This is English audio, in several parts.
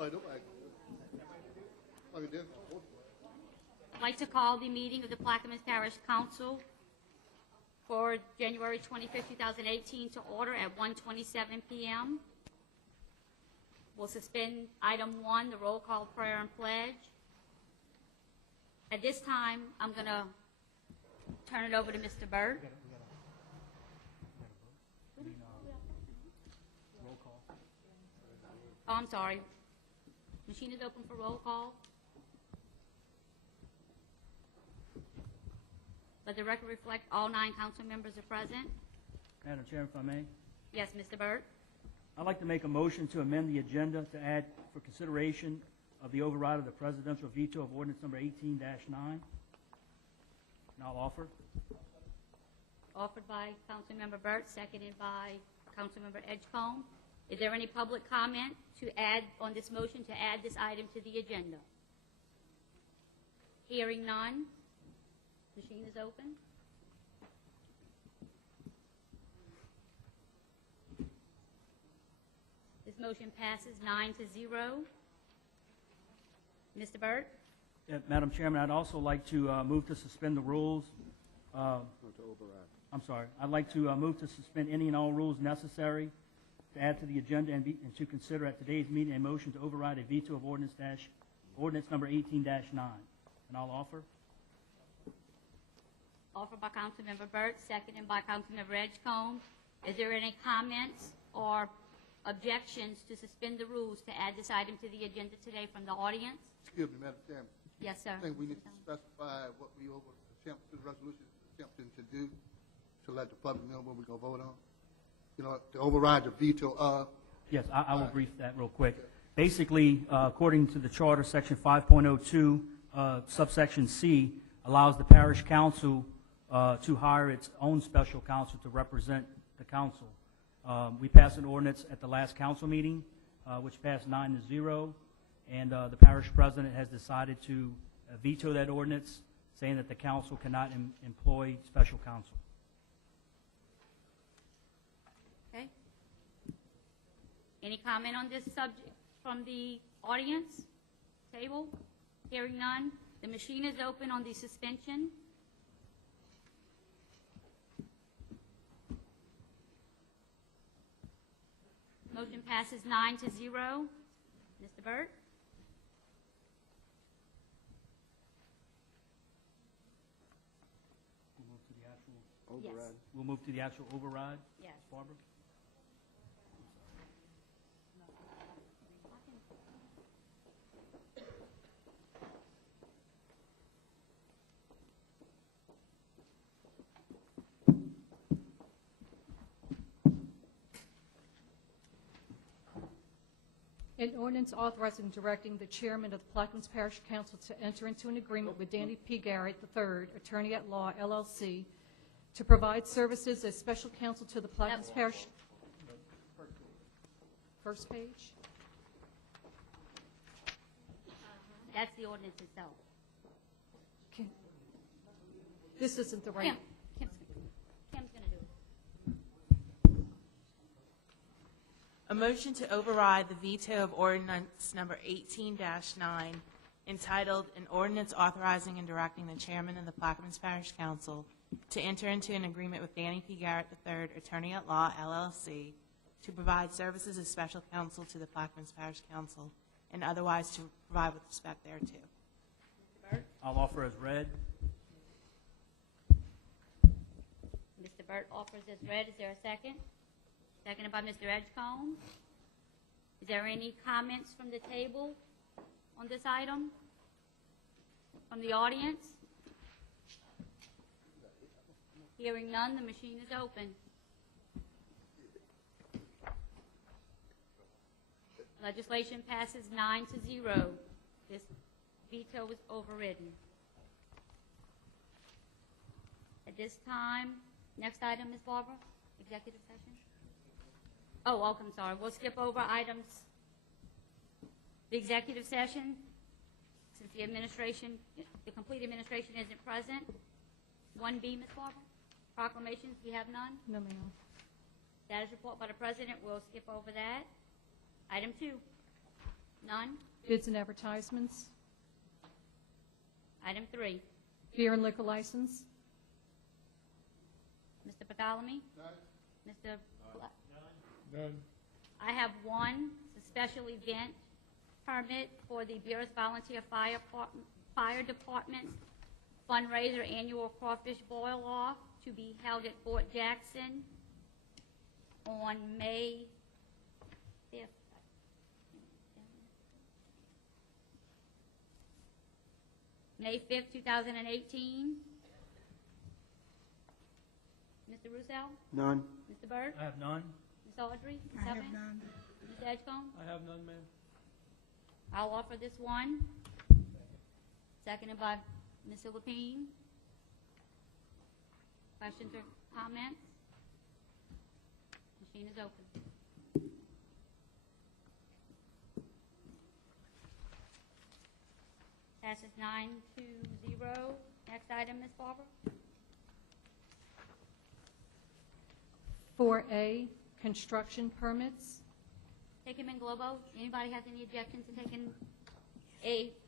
I'd like to call the meeting of the Plaquemines Parish Council for January 25th, 2018 to order at 1:27 p.m. We'll suspend item 1, the roll call, prayer, and pledge. At this time, I'm going to turn it over to Mr. Byrd. Oh, I'm sorry. Machine is open for roll call. Let the record reflect all 9 council members are present. Madam Chair, if I may. Yes, Mr. Byrd. I'd like to make a motion to amend the agenda to add for consideration of the override of the presidential veto of ordinance number 18-9. And I'll offer. Offered by Councilmember Burt, seconded by Councilmember Edgecombe. Is there any public comment to add on this motion to add this item to the agenda? Hearing none. Machine is open. This motion passes 9-0. Mr. Byrd? Yeah, Madam Chairman, I'd also like to move to suspend the rules. I'm sorry. I'd like to move to suspend any and all rules necessary to add to the agenda and to consider at today's meeting a motion to override a veto of ordinance number 18-9. And I'll offer. Offered by Councilmember Burt, seconded by Councilmember Edgecombe. Is there any comments or objections to suspend the rules to add this item to the agenda today from the audience? Excuse me, Madam Chairman. Yes, sir. I think we need to specify what we the resolution is attempting to do to let the public know what we're going to vote on. You know, to override the veto of. Yes, I will brief that real quick. Basically, according to the charter, section 5.02, subsection C, allows the parish council to hire its own special counsel to represent the council. We passed an ordinance at the last council meeting, which passed 9-0, and the parish president has decided to veto that ordinance, saying that the council cannot employ special counsel. Okay. Any comment on this subject from the audience? Table? Hearing none. The machine is open on the suspension. Motion passes 9-0. Mr. Byrd? We'll move to the actual Yes. override. We'll move to the actual override. Yes. Barbara? An ordinance authorizing and directing the chairman of the Plaquemines Parish Council to enter into an agreement with Danny P. Garrett III, attorney at law, LLC, to provide services as special counsel to the Plaquemines Parish. First page. That's the ordinance itself. This isn't the right. Kim's going to do it. A motion to override the veto of ordinance number 18-9, entitled An Ordinance Authorizing and Directing the Chairman of the Plaquemines Parish Council to enter into an agreement with Danny P. Garrett III, attorney at law, LLC, to provide services as special counsel to the Plaquemines Parish Council and otherwise to provide with respect thereto. I'll offer as read. Mr. Burt offers as read. Is there a second? Seconded by Mr. Edgecombe. Is there any comments from the table on this item? From the audience? Hearing none, the machine is open. Legislation passes 9-0. This veto is overridden. At this time, next item, Ms. Barbara, executive session. Oh, I'm sorry. We'll skip over items. The executive session, since the administration, the complete administration isn't present. 1B, Ms. Barbara. Proclamations, we have none. No, ma'am. Status report by the president, we'll skip over that. Item 2, none. None. Bids and advertisements. Item 3. Beer and liquor license. Mr. Bartholomew? None. Mr. Bla- None. I have one, it's a special event permit for the Bureau's Volunteer Fire Department fundraiser annual crawfish boil-off to be held at Fort Jackson on May 5th. May 5th, 2018. Mr. Russo? None. Mr. Byrd? I have none. Ms. Audrey? Ms. I have Evans? none. Ms. Edgecombe? I have none, ma'am. I'll offer this one. Seconded by Mr. Lapine. Questions or comments? Machine is open. Passes 9-0. Next item, Ms. Barber. 4A, construction permits. Take them in globo. Anybody has any objection to taking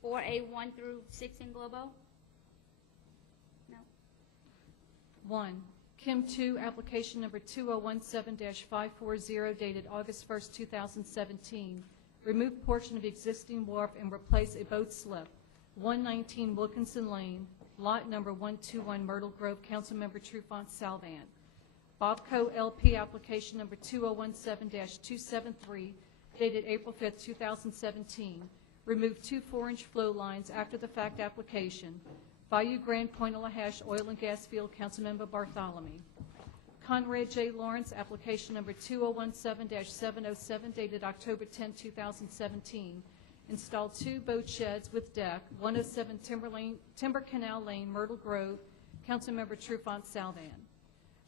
4A1 through 6 in globo? No. 1, Kim 2, application number 2017-540 dated August 1st, 2017. Remove portion of existing wharf and replace a boat slip. 119 Wilkinson Lane, lot number 121 Myrtle Grove, Councilmember Trufant Salvan. Bobco LP application number 2017-273 dated April 5th, 2017. Remove 2 4-inch flow lines after the fact application. Bayou Grand Point-a-la-Hache Oil and Gas Field, Councilmember Bartholomew. Conrad J. Lawrence application number 2017-707 dated October 10, 2017. Installed 2 boat sheds with deck, 107 Timber Canal Lane, Myrtle Grove, Councilmember Trufant Salvan.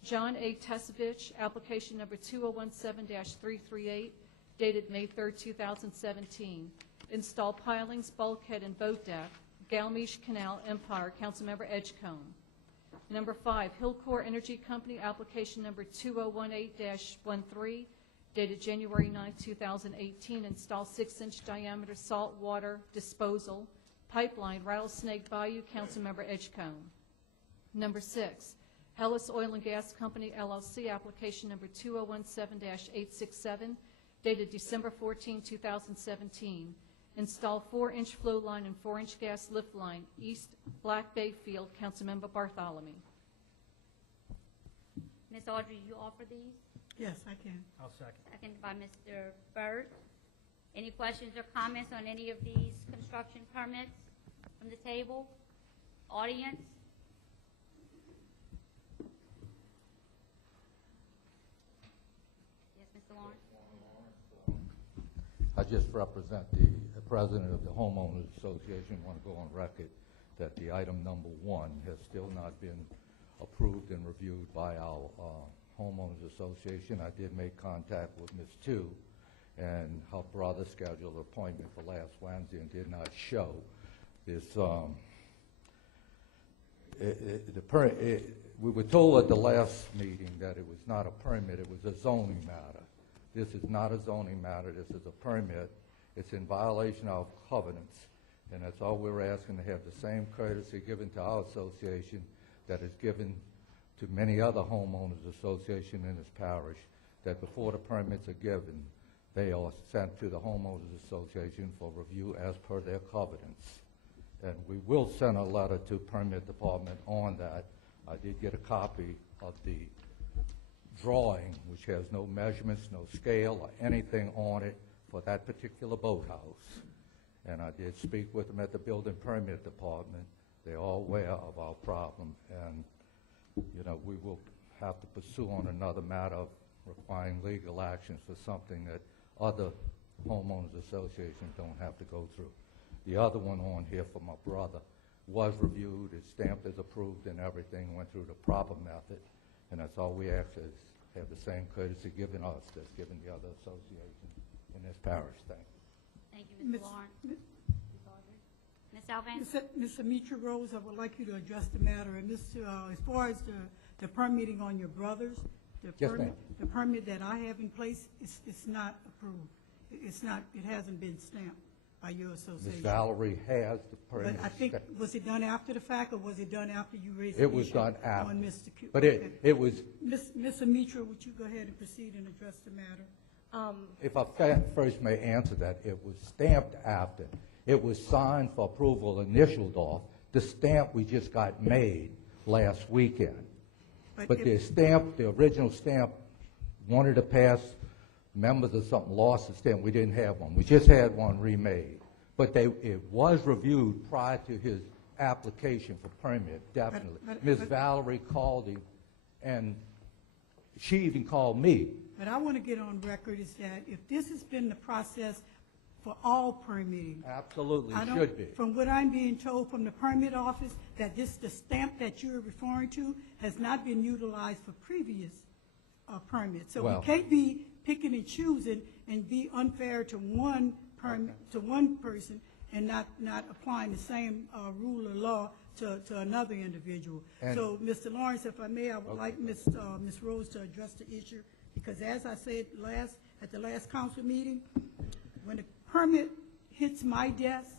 John A. Tesevich, application number 2017-338, dated May 3, 2017. Install pilings, bulkhead, and boat deck, Galmiche Canal, Empire, Councilmember Edgecombe. Number 5, Hillcore Energy Company, application number 2018-13, dated January 9, 2018. Install 6-inch diameter saltwater disposal pipeline, Rattlesnake Bayou, Councilmember Edgecombe. Number 6, Hellas Oil and Gas Company, LLC, application number 2017-867, dated December 14, 2017. Install 4-inch flow line and 4-inch gas lift line, East Black Bay Field, Councilmember Bartholomew. Ms. Audrey, you offer these? Yes, I can. I'll second. Seconded by Mr. Byrd. Any questions or comments on any of these construction permits from the table? Audience? Yes, Mr. Lawrence? I just represent the president of the Homeowners Association. Want to go on record that the item number 1 has still not been approved and reviewed by our Homeowners Association. I did make contact with Ms. 2, and her brother scheduled an appointment for last Wednesday and did not show. This we were told at the last meeting that it was not a permit, it was a zoning matter. This is not a zoning matter, this is a permit. It's in violation of covenants, and that's all we're asking, to have the same courtesy given to our association that is given to many other homeowners associations in this parish, that before the permits are given, they are sent to the homeowners association for review as per their covenants. And we will send a letter to permit department on that. I did get a copy of the drawing, which has no measurements, no scale, or anything on it for that particular boathouse. And I did speak with them at the building permit department. They're all aware of our problem, and you know, we will have to pursue on another matter of requiring legal actions for something that other homeowners associations don't have to go through. The other one on here for my brother was reviewed, it's stamped as approved, and everything went through the proper method. And that's all we ask is have the same courtesy given us that's given the other associations in this parish. Thank you. Thank you, Mr. Lawrence. Ms. Audrey? Ms. Salvan? Ms. Amitra Rose, I would like you to address the matter. And this, as far as the permitting on your brothers, Yes, ma'am. the permit that I have in place, it's not approved. It's not. It hasn't been stamped. by your Ms. association. Valerie has the permit. But I think, was it done after the fact, or was it done after you raised It the was issue done after. on Mr. Q? But Okay. it was, Ms. Amitra, would you go ahead and proceed and address the matter? if I first may answer that, it was stamped after. It was signed for approval, initialed off. The stamp we just got made last weekend. But the stamp, the original stamp, wanted to pass, members or something lost the stamp. We didn't have one. We just had one remade. But it was reviewed prior to his application for permit, definitely. Ms. Valerie called him, and she even called me. But I want to get on record is that if this has been the process for all permitting, Absolutely I don't- should be. From what I'm being told from the permit office, that the stamp that you're referring to has not been utilized for previous permits. So Well- we can't be picking and choosing and be unfair to one permit, to one person, and not applying the same rule of law to another individual. And- So, Mr. Lawrence, if I may, I would like Ms. Rose to address the issue, because as I said at the last council meeting, when a permit hits my desk,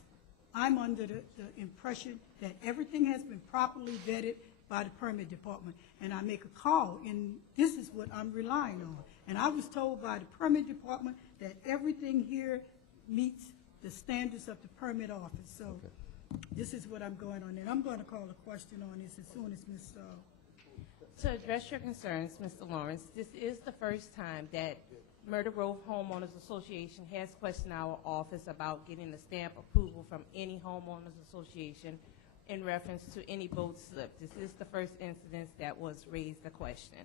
I'm under the impression that everything has been properly vetted by the permit department, and I make a call, and this is what I'm relying on. And I was told by the permit department that everything here meets the standards of the permit office. So this is what I'm going on, and I'm going to call a question on this as soon as Ms. To address your concerns, Mr. Lawrence, this is the first time that Myrtle Grove Homeowners Association has questioned our office about getting a stamp approval from any homeowners association in reference to any boat slip. This is the first incident that was raised a question.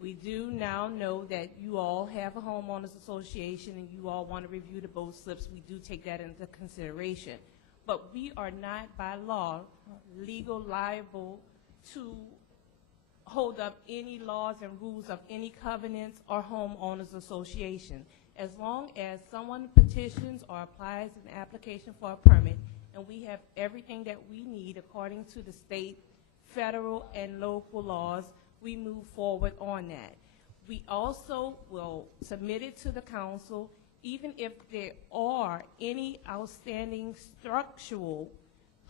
We do now know that you all have a homeowners association and you all want to review the boat slips. We do take that into consideration. But we are not by law legal liable to hold up any laws and rules of any covenants or homeowners association. As long as someone petitions or applies an application for a permit and we have everything that we need according to the state, federal, and local laws, we move forward on that. We also will submit it to the council, even if there are any outstanding structural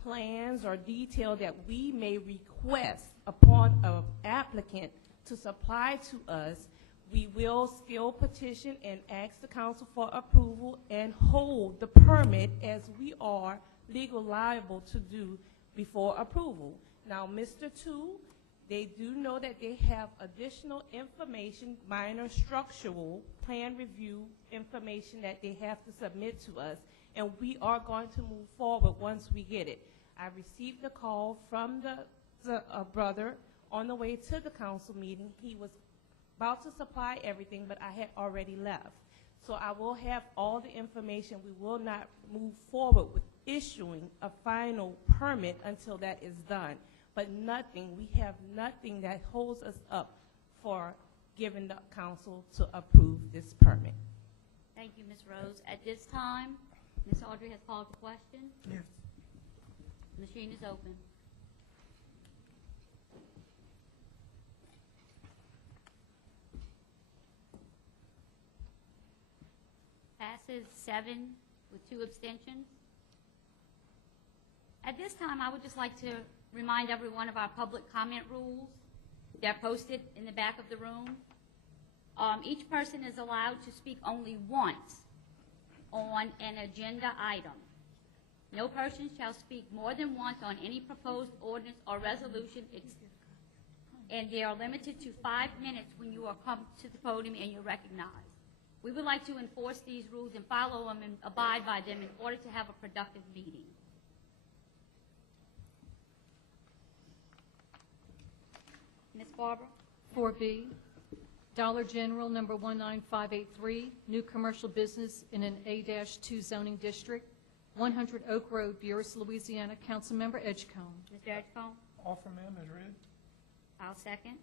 plans or detail that we may request upon an applicant to supply to us. We will still petition and ask the council for approval and hold the permit as we are legal liable to do before approval. Now, Mr. Two, they do know that they have additional information, minor structural plan review information that they have to submit to us, and we are going to move forward once we get it. I received a call from the brother on the way to the council meeting. He was about to supply everything, but I had already left. So I will have all the information. We will not move forward with issuing a final permit until that is done. But nothing, we have nothing that holds us up for giving the council to approve this permit. Thank you, Ms. Rose. At this time, Ms. Audrey has called the question. Yes. Machine is open. Passes 7 with 2 abstentions. At this time, I would just like to remind everyone of our public comment rules. They're posted in the back of the room. Each person is allowed to speak only once on an agenda item. No person shall speak more than once on any proposed ordinance or resolution, and they are limited to 5 minutes when you are come to the podium and you're recognized. We would like to enforce these rules and follow them and abide by them in order to have a productive meeting. Ms. Barber? 4B, Dollar General number 19583, new commercial business in an A-2 zoning district, 100 Oak Road, Buras, Louisiana. Councilmember Edgecombe. Mr. Edgecombe? Offer, ma'am, is read. I'll second.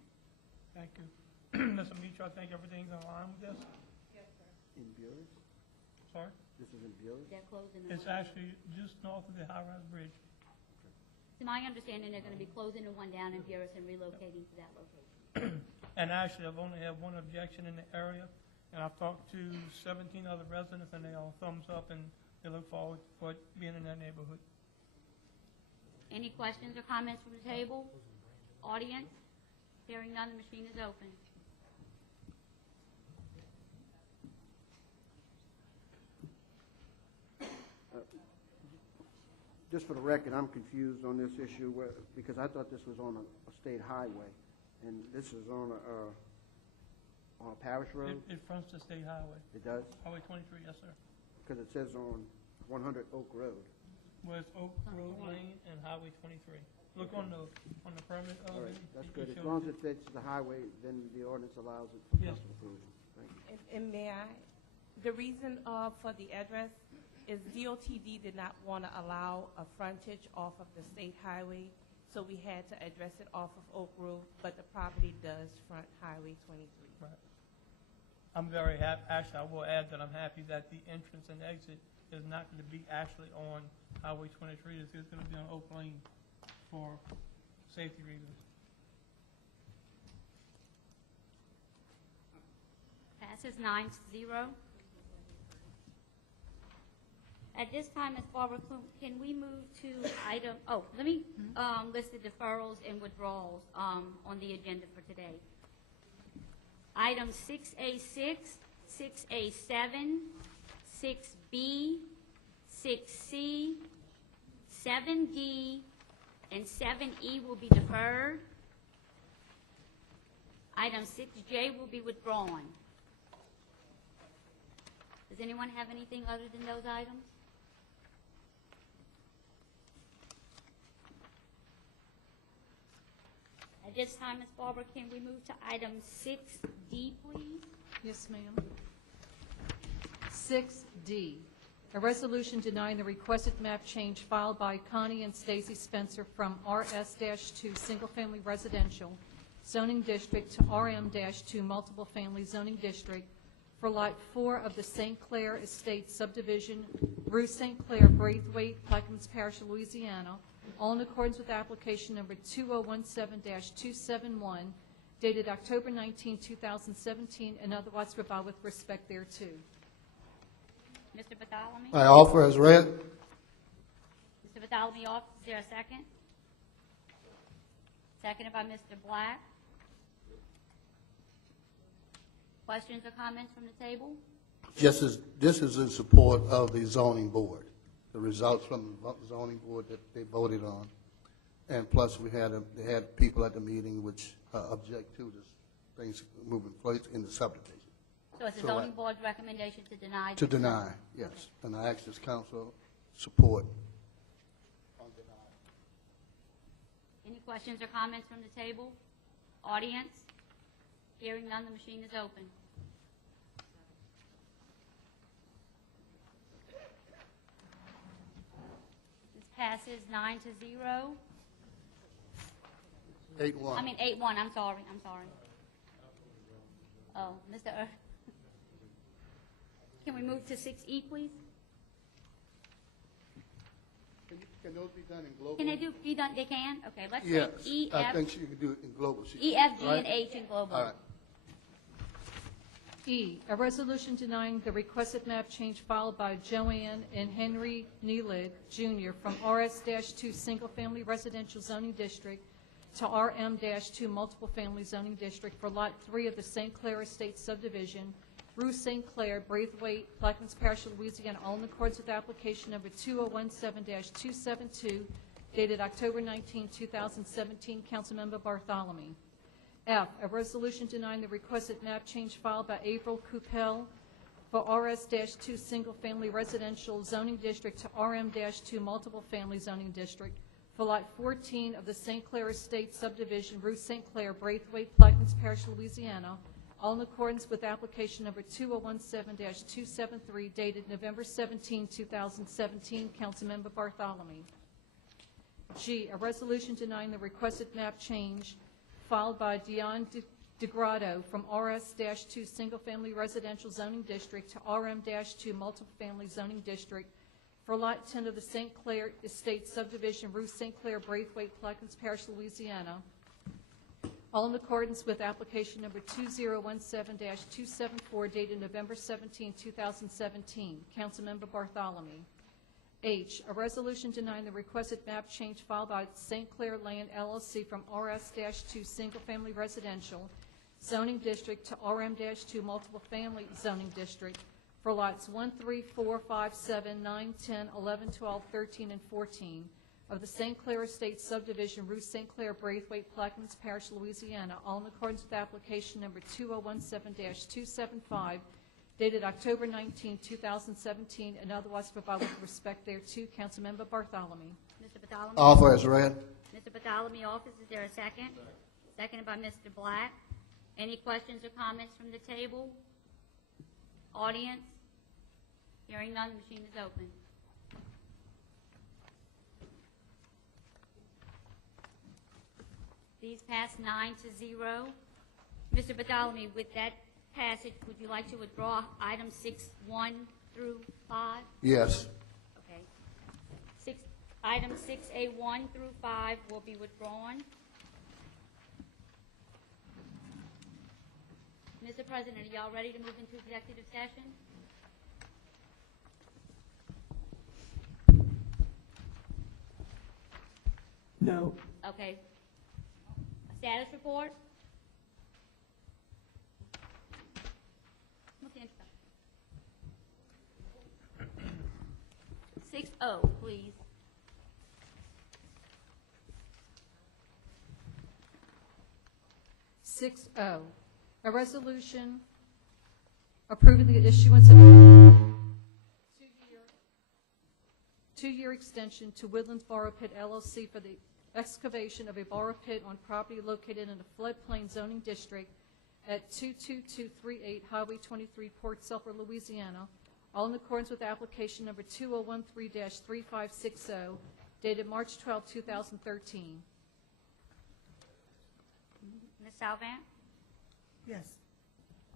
Thank you. Ms. Amitra, I think everything's in line with this. In Buras? Sorry? This is in Buras? They're closing the It's one. actually just north of the high-rise bridge. To my understanding, they're going to be closing the one down in Buras and relocating to that location. And actually, I've only had one objection in the area, and I've talked to 17 other residents, and they all thumbs up and they look forward for being in that neighborhood. Any questions or comments from the table? Audience? Hearing none, the machine is open. Just for the record, I'm confused on this issue because I thought this was on a state highway, and this is on a parish road? It fronts the state highway, It does? Highway 23, yes, sir. Because it says on 100 Oak Road. Well, it's Oak Road Lane and Highway 23. Look on the permit. All right, that's good. As shows long as it. it fits the highway, then the ordinance allows it for Yes. council approval. Thank you. And may I, the reason for the address is DOTD did not want to allow a frontage off of the state highway, so we had to address it off of Oak Road, but the property does front Highway 23. Right. I'm very happy, actually, I will add that I'm happy that the entrance and exit is not going to be actually on Highway 23. It's going to be on Oak Lane for safety reasons. Passes 9-0. At this time, Ms. Barbara, can we move to item, let me list the deferrals and withdrawals on the agenda for today. Item 6A6, 6A7, 6B, 6C, 7D, and 7E will be deferred. Item 6J will be withdrawn. Does anyone have anything other than those items? At this time, Ms. Barber, can we move to item 6D, please? Yes, ma'am. 6D, a resolution denying the requested map change filed by Connie and Stacy Spencer from RS-2 Single Family Residential Zoning District to RM-2 Multiple Family Zoning District for Lot 4 of the St. Clair Estate Subdivision, Rue St. Clair, Braithwaite, Plaquemines Parish, Louisiana, all in accordance with application number 2017-271, dated October 19, 2017, and otherwise provide with respect thereto. Mr. Bartholomew? I offer as read. Mr. Bartholomew offers. Is there a second? Seconded by Mr. Black. Questions or comments from the table? This is in support of the zoning board, the results from the zoning board that they voted on. And plus, they had people at the meeting which object to this things moving place in the subdivision. So it's the So zoning board's recommendation to deny? To this? deny, yes. And I ask this council support. Any questions or comments from the table? Audience? Hearing none, the machine is open. This passes 9-0. 8-1. 8-1, I'm sorry. Oh, Mr. Can we move to 6E, please? Can those be done in global? Can they be done? They can? Okay, let's Yes, take E, I F, think she can do it in global. E, F, G, Right? and H in global. All right. E, a resolution denying the requested map change filed by Joanne and Henry Neelid Jr. from RS-2 Single Family Residential Zoning District to RM-2 Multiple Family Zoning District for Lot 3 of the St. Clair Estate Subdivision, Rue St. Clair, Braithwaite, Plaquemines Parish, Louisiana, all in accordance with application number 2017-272, dated October 19, 2017. Councilmember Bartholomew. F, a resolution denying the requested map change filed by April Coupel for RS-2 Single Family Residential Zoning District to RM-2 Multiple Family Zoning District for Lot 14 of the St. Clair Estate Subdivision, Rue St. Clair, Braithwaite, Plaquemines Parish, Louisiana, all in accordance with application number 2017-273, dated November 17, 2017. Councilmember Bartholomew. G, a resolution denying the requested map change filed by Dion DeGrado from RS-2 Single Family Residential Zoning District to RM-2 Multiple Family Zoning District for Lot 10 of the St. Clair Estate Subdivision, Rue St. Clair, Braithwaite, Plaquemines Parish, Louisiana, all in accordance with application number 2017-274, dated November 17, 2017. Councilmember Bartholomew. H, a resolution denying the requested map change filed by St. Clair Land LLC from RS-2 Single Family Residential Zoning District to RM-2 Multiple Family Zoning District for lots 1, 3, 4, 5, 7, 9, 10, 11, 12, 13, and 14 of the St. Clair Estates Subdivision, Ruth St. Clair, Braithwaite, Plaquemines Parish, Louisiana, all in accordance with application number 2017-275, dated October 19, 2017, and otherwise provide with respect thereto. Councilmember Bartholomew. Mr. Bartholomew? Offer as read. Mr. Bartholomew offers. Is there a second? Seconded by Mr. Black. Any questions or comments from the table? Audience? Hearing none, the machine is open. These pass 9-0. Mr. Bartholomew, with that passage, would you like to withdraw items 6-1 through 5? Yes. Okay. Items 6A1 through 5 will be withdrawn. Mr. President, are y'all ready to move into executive session? No. Okay. A status report? What's the introduction? 6-0, please. A resolution approving the issuance of a two-year extension to Woodlands Borrow Pit LLC for the excavation of a borrow pit on property located in a floodplain zoning district at 22238 Highway 23, Port Sulphur, Louisiana, all in accordance with application number 2013-3560, dated March 12, 2013. Ms. Salvant? Yes.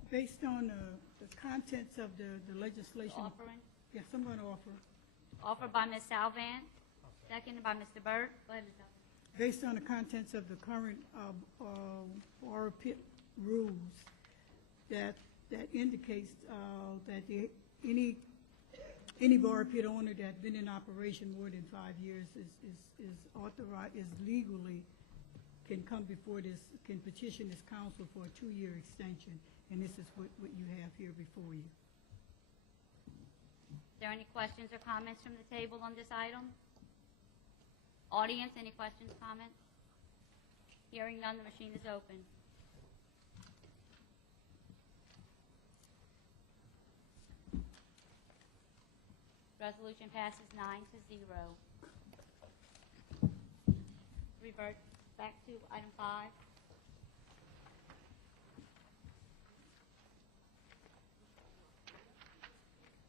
Based on the contents of the legislation. Offering? Yes, I'm going to offer. Offered by Ms. Salvant, seconded by Mr. Burt. Go ahead, Ms. Salvant. Based on the contents of the current borrow pit rules, that indicates that any borrow pit owner that's been in operation more than 5 years is authorized, is legally can come before this, can petition this council for a 2-year extension, and this is what you have here before you. Is there any questions or comments from the table on this item? Audience, any questions, comments? Hearing none, the machine is open. Resolution passes 9-0. Revert back to item 5.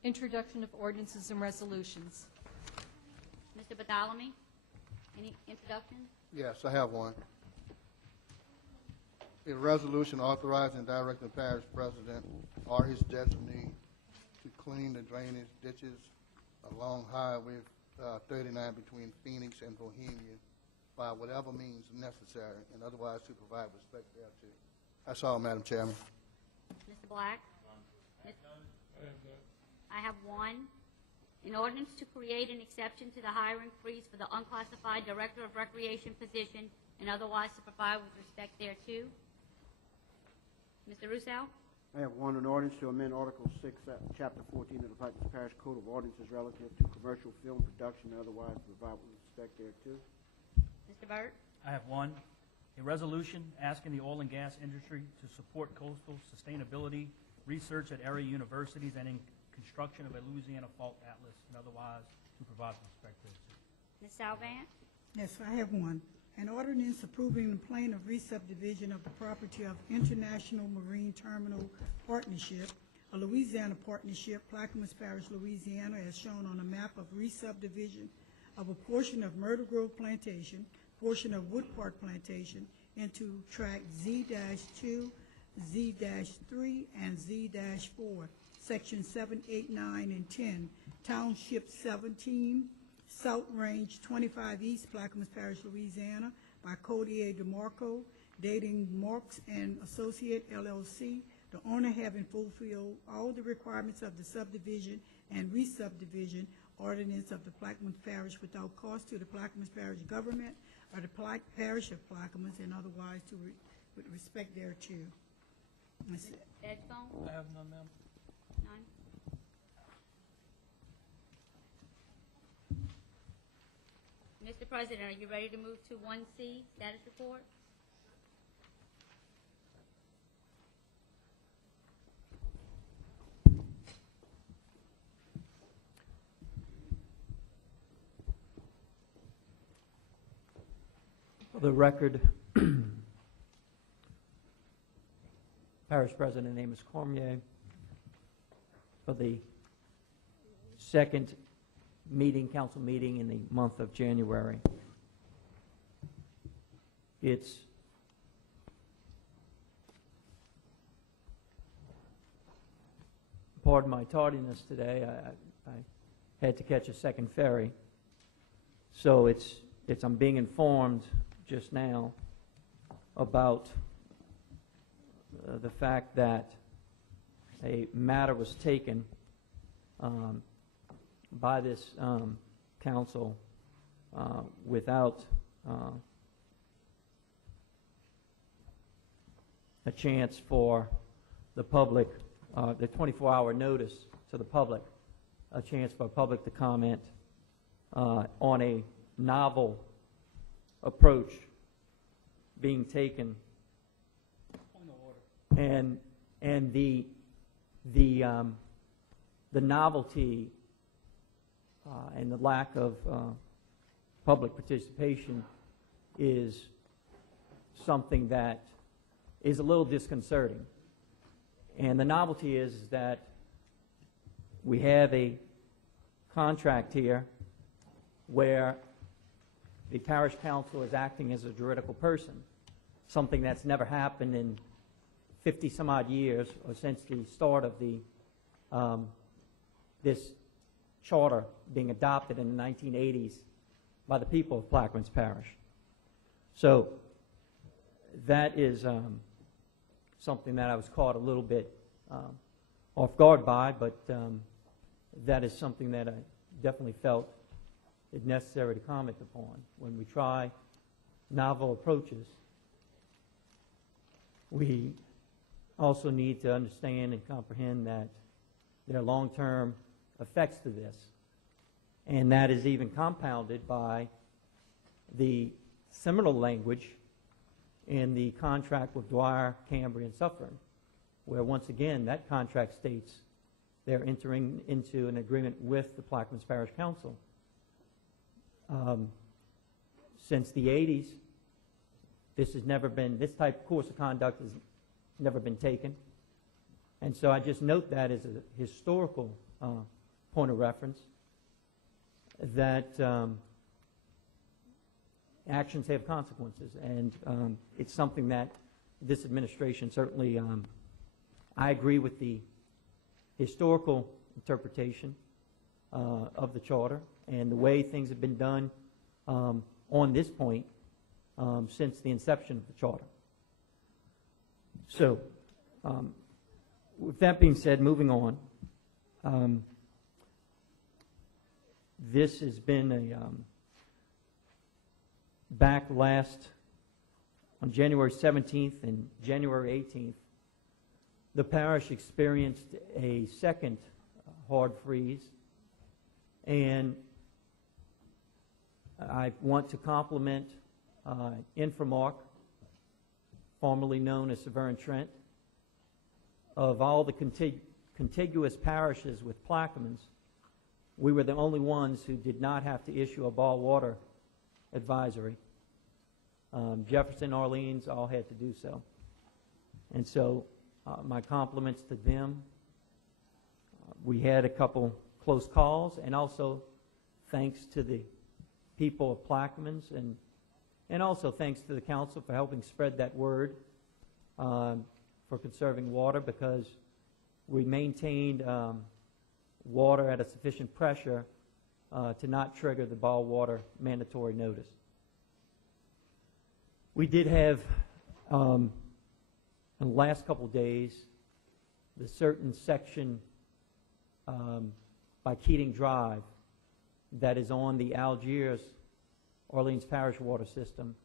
Introduction of ordinances and resolutions. Mr. Bartholomew, any introductions? Yes, I have one. A resolution authorizing and directing the parish president or his designee to clean the drainage ditches along Highway 39 between Phoenix and Bohemia by whatever means necessary, and otherwise to provide respect thereto. That's all, Madam Chairman. Mr. Black? I have one. An ordinance to create an exception to the hiring freeze for the unclassified Director of Recreation position and otherwise to provide with respect thereto. Mr. Russo? I have one, an ordinance to amend Article 6, Chapter 14 of the Plaquemines Parish Code of Ordinances relative to commercial film production and otherwise to provide with respect thereto. Mr. Burt? I have one. A resolution asking the oil and gas industry to support coastal sustainability research at area universities and in construction of a Louisiana Fault Atlas and otherwise to provide with respect thereto. Ms. Salvant? Yes, I have one. An ordinance approving the plan of re-subdivision of the property of International Marine Terminal Partnership, a Louisiana partnership, Plaquemines Parish, Louisiana, as shown on a map of re-subdivision of a portion of Myrtle Grove Plantation, portion of Wood Park Plantation, into tract Z-2, Z-3, and Z-4, Section 7, 8, 9, and 10, Township 17, South Range 25 East, Plaquemines Parish, Louisiana, by Cody A. DeMarco, dating Marks and Associate LLC, the owner having fulfilled all the requirements of the subdivision and re-subdivision ordinance of the Plaquemines Parish without cost to the Plaquemines Parish government or the Parish of Plaquemines and otherwise with respect thereto. That's it. Edgecombe? I have none, ma'am. None? Mr. President, are you ready to move to 1C, status report? For the record, Parish President name is Cormier. For the second council meeting in the month of January. It's pardon my tardiness today. I had to catch a second ferry. So I'm being informed just now about the fact that a matter was taken by this council without a chance for the public, the 24-hour notice to the public, a chance for the public to comment on a novel approach being taken, and the novelty and the lack of public participation is something that is a little disconcerting. And the novelty is that we have a contract here where the parish council is acting as a juridical person, something that's never happened in 50 some odd years or since the start of the this charter being adopted in the 1980s by the people of Plaquemines Parish. So that is something that I was caught a little bit off guard by, but that is something that I definitely felt it necessary to comment upon. When we try novel approaches, we also need to understand and comprehend that there are long-term effects to this, and that is even compounded by the similar language in the contract with Dwyer, Cambria, and Suffern, where once again that contract states they're entering into an agreement with the Plaquemines Parish Council. Since the 80s, this type of course of conduct has never been taken, and so I just note that as a historical point of reference, that actions have consequences, and it's something that this administration certainly, I agree with the historical interpretation of the charter and the way things have been done on this point since the inception of the charter. So, with that being said, moving on, this has been back on January 17th and January 18th, the parish experienced a second hard freeze, and I want to compliment Inframark, formerly known as Severn Trent. Of all the contiguous parishes with Plaquemines, we were the only ones who did not have to issue a ball water advisory. Jefferson, Orleans all had to do so. And so my compliments to them. We had a couple close calls, and also thanks to the people of Plaquemines, and also thanks to the council for helping spread that word for conserving water, because we maintained water at a sufficient pressure to not trigger the ball water mandatory notice. We did have, in the last couple of days, the certain section by Keating Drive that is on the Algiers Orleans Parish water system.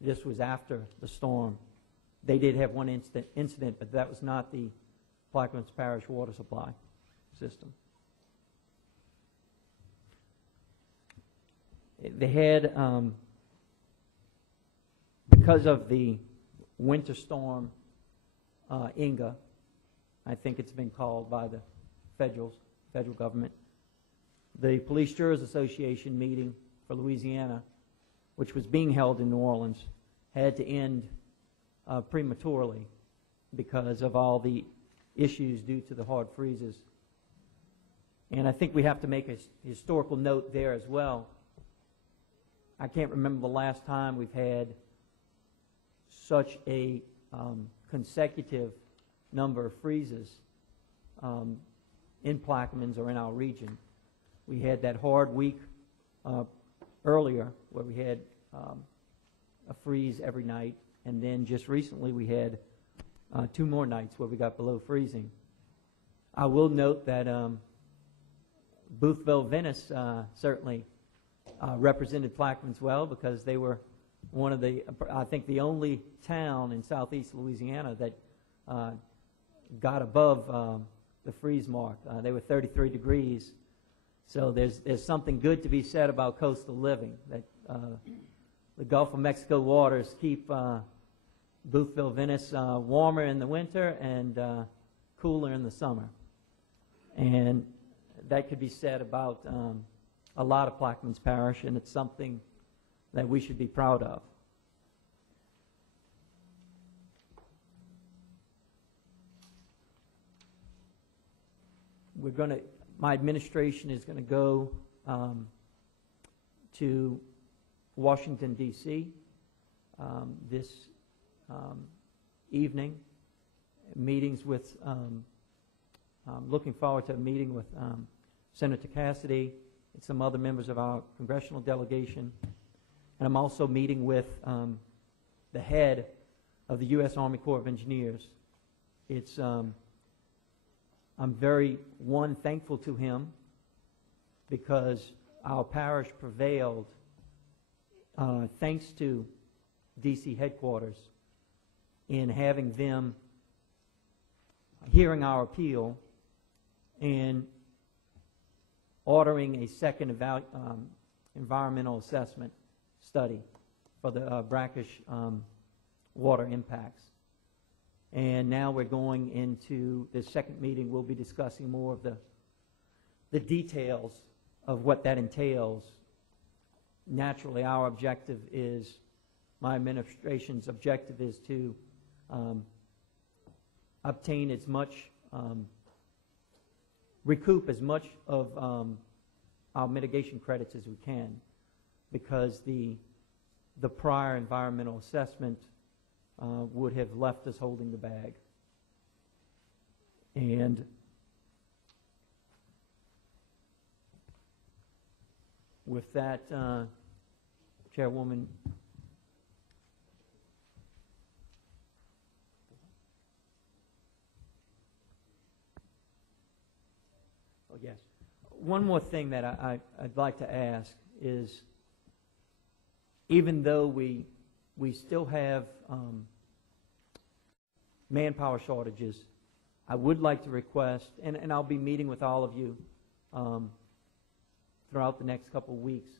This was after the storm. They did have one incident, but that was not the Plaquemines Parish water supply system. They had, because of the winter storm, Inga, I think it's been called by the federal government, the Police Jurors Association meeting for Louisiana, which was being held in New Orleans, had to end prematurely because of all the issues due to the hard freezes. And I think we have to make a historical note there as well. I can't remember the last time we've had such a consecutive number of freezes in Plaquemines or in our region. We had that hard week earlier where we had a freeze every night, and then just recently we had 2 more nights where we got below freezing. I will note that Boothville, Venice certainly represented Plaquemines well, because they were one of the, I think, the only town in southeast Louisiana that got above the freeze mark. They were 33 degrees. So there's something good to be said about coastal living, that the Gulf of Mexico waters keep Boothville, Venice warmer in the winter and cooler in the summer. And that could be said about a lot of Plaquemines Parish, and it's something that we should be proud of. My administration is going to go to Washington, D.C. This evening. Meetings with, looking forward to a meeting with Senator Cassidy and some other members of our congressional delegation. And I'm also meeting with the head of the U.S. Army Corps of Engineers. It's I'm very, thankful to him, because our parish prevailed thanks to D.C. headquarters in having them hearing our appeal and ordering a second environmental assessment study for the brackish water impacts. And now we're going into the second meeting. We'll be discussing more of the details of what that entails. Naturally, our objective is, my administration's objective is to obtain as much, recoup as much of our mitigation credits as we can, because the prior environmental assessment would have left us holding the bag. And with that, Chairwoman, oh yes, one more thing that I'd like to ask is, even though we still have manpower shortages, I would like to request, and I'll be meeting with all of you throughout the next couple of weeks,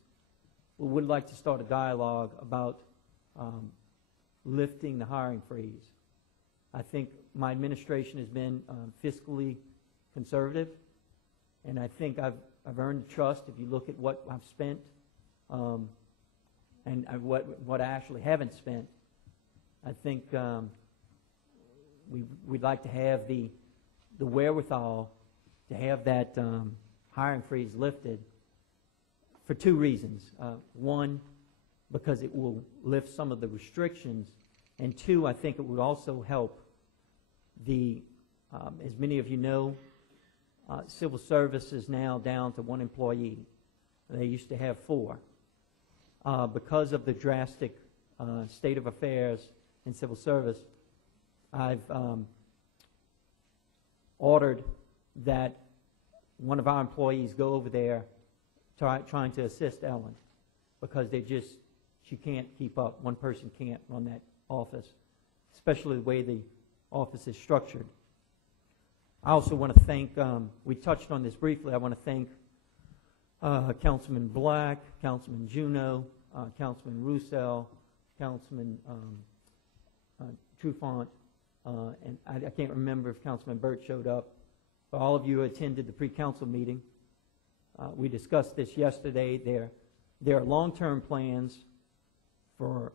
we would like to start a dialogue about lifting the hiring freeze. I think my administration has been fiscally conservative, and I think I've earned the trust. If you look at what I've spent and what I actually haven't spent, I think we'd like to have the wherewithal to have that hiring freeze lifted for 2 reasons. One, because it will lift some of the restrictions, and 2, I think it would also help as many of you know, civil service is now down to 1 employee. They used to have 4. Because of the drastic state of affairs in civil service, I've ordered that one of our employees go over there trying to assist Ellen because she can't keep up. One person can't run that office, especially the way the office is structured. I also want to thank, we touched on this briefly, I want to thank Councilman Black, Councilman Juneau, Councilman Roussel, Councilman Trufant, and I can't remember if Councilman Burt showed up, but all of you attended the pre-council meeting. We discussed this yesterday. There are long-term plans for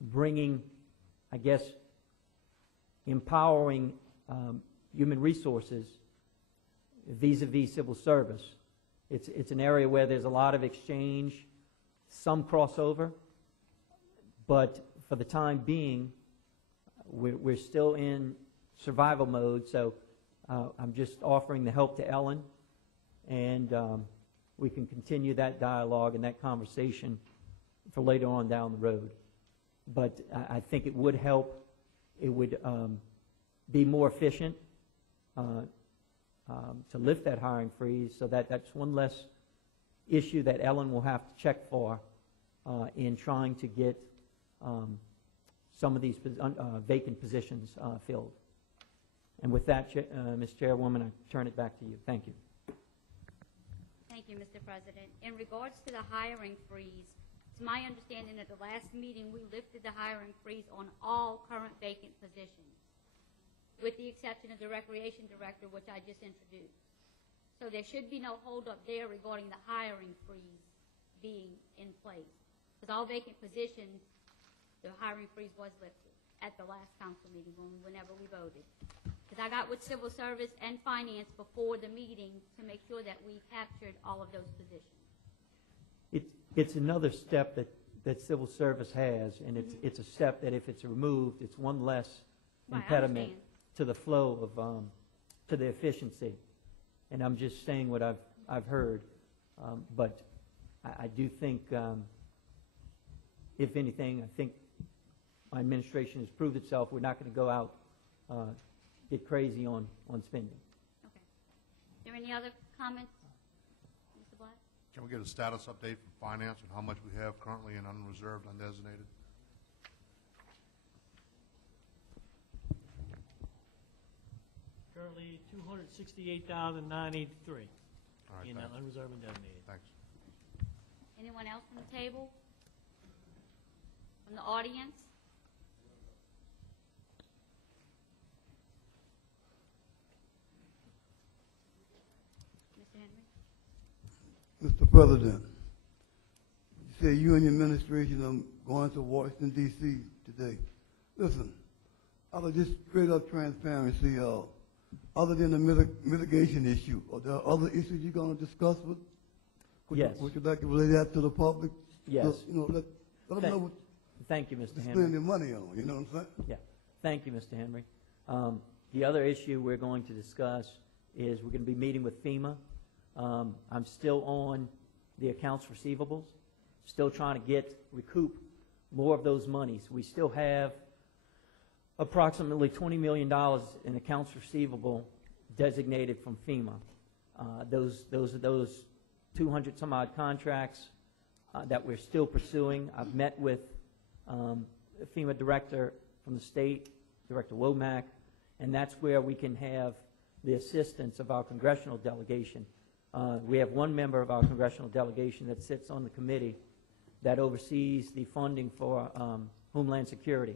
bringing, I guess, empowering human resources vis-a-vis civil service. It's an area where there's a lot of exchange, some crossover, but for the time being, we're still in survival mode, so I'm just offering the help to Ellen, and we can continue that dialogue and that conversation for later on down the road. But I think it would help. It would be more efficient to lift that hiring freeze, so that's one less issue that Ellen will have to check for in trying to get some of these vacant positions filled. And with that, Ms. Chairwoman, I turn it back to you. Thank you. Thank you, Mr. President. In regards to the hiring freeze, it's my understanding that the last meeting we lifted the hiring freeze on all current vacant positions, with the exception of the Recreation Director, which I just introduced. So there should be no holdup there regarding the hiring freeze being in place, because all vacant positions, the hiring freeze was lifted at the last council meeting whenever we voted. Because I got with Civil Service and Finance before the meeting to make sure that we captured all of those positions. It's another step that Civil Service has, and it's a step that if it's removed, it's one less impediment to the flow of to the efficiency. And I'm just saying what I've heard, but I do think, if anything, I think my administration has proved itself. We're not going to go out get crazy on spending. Okay. Is there any other comments, Mr. Black? Can we get a status update from Finance on how much we have currently in unreserved, undesignated? Currently, $268,983 All right, in thanks. unreserved and designated. Thanks. Anyone else from the table? From the audience? Mr. Henry? Mr. President, you say you and your administration are going to Washington, D.C. today. Listen, out of just straight up transparency, other than the mitigation issue, are there other issues you're going to discuss with? Yes. Would you like to relay that to the public? Yes. So, you know, let them know what Thank you, Mr. to Henry. spend their money on, you know what I'm saying? Yeah. Thank you, Mr. Henry. The other issue we're going to discuss is we're going to be meeting with FEMA. I'm still on the accounts receivables, still trying to recoup more of those monies. We still have approximately $20 million in accounts receivable designated from FEMA. Those are those 200 some odd contracts that we're still pursuing. I've met with FEMA director from the state, Director Womack, and that's where we can have the assistance of our congressional delegation. We have one member of our congressional delegation that sits on the committee that oversees the funding for Homeland Security.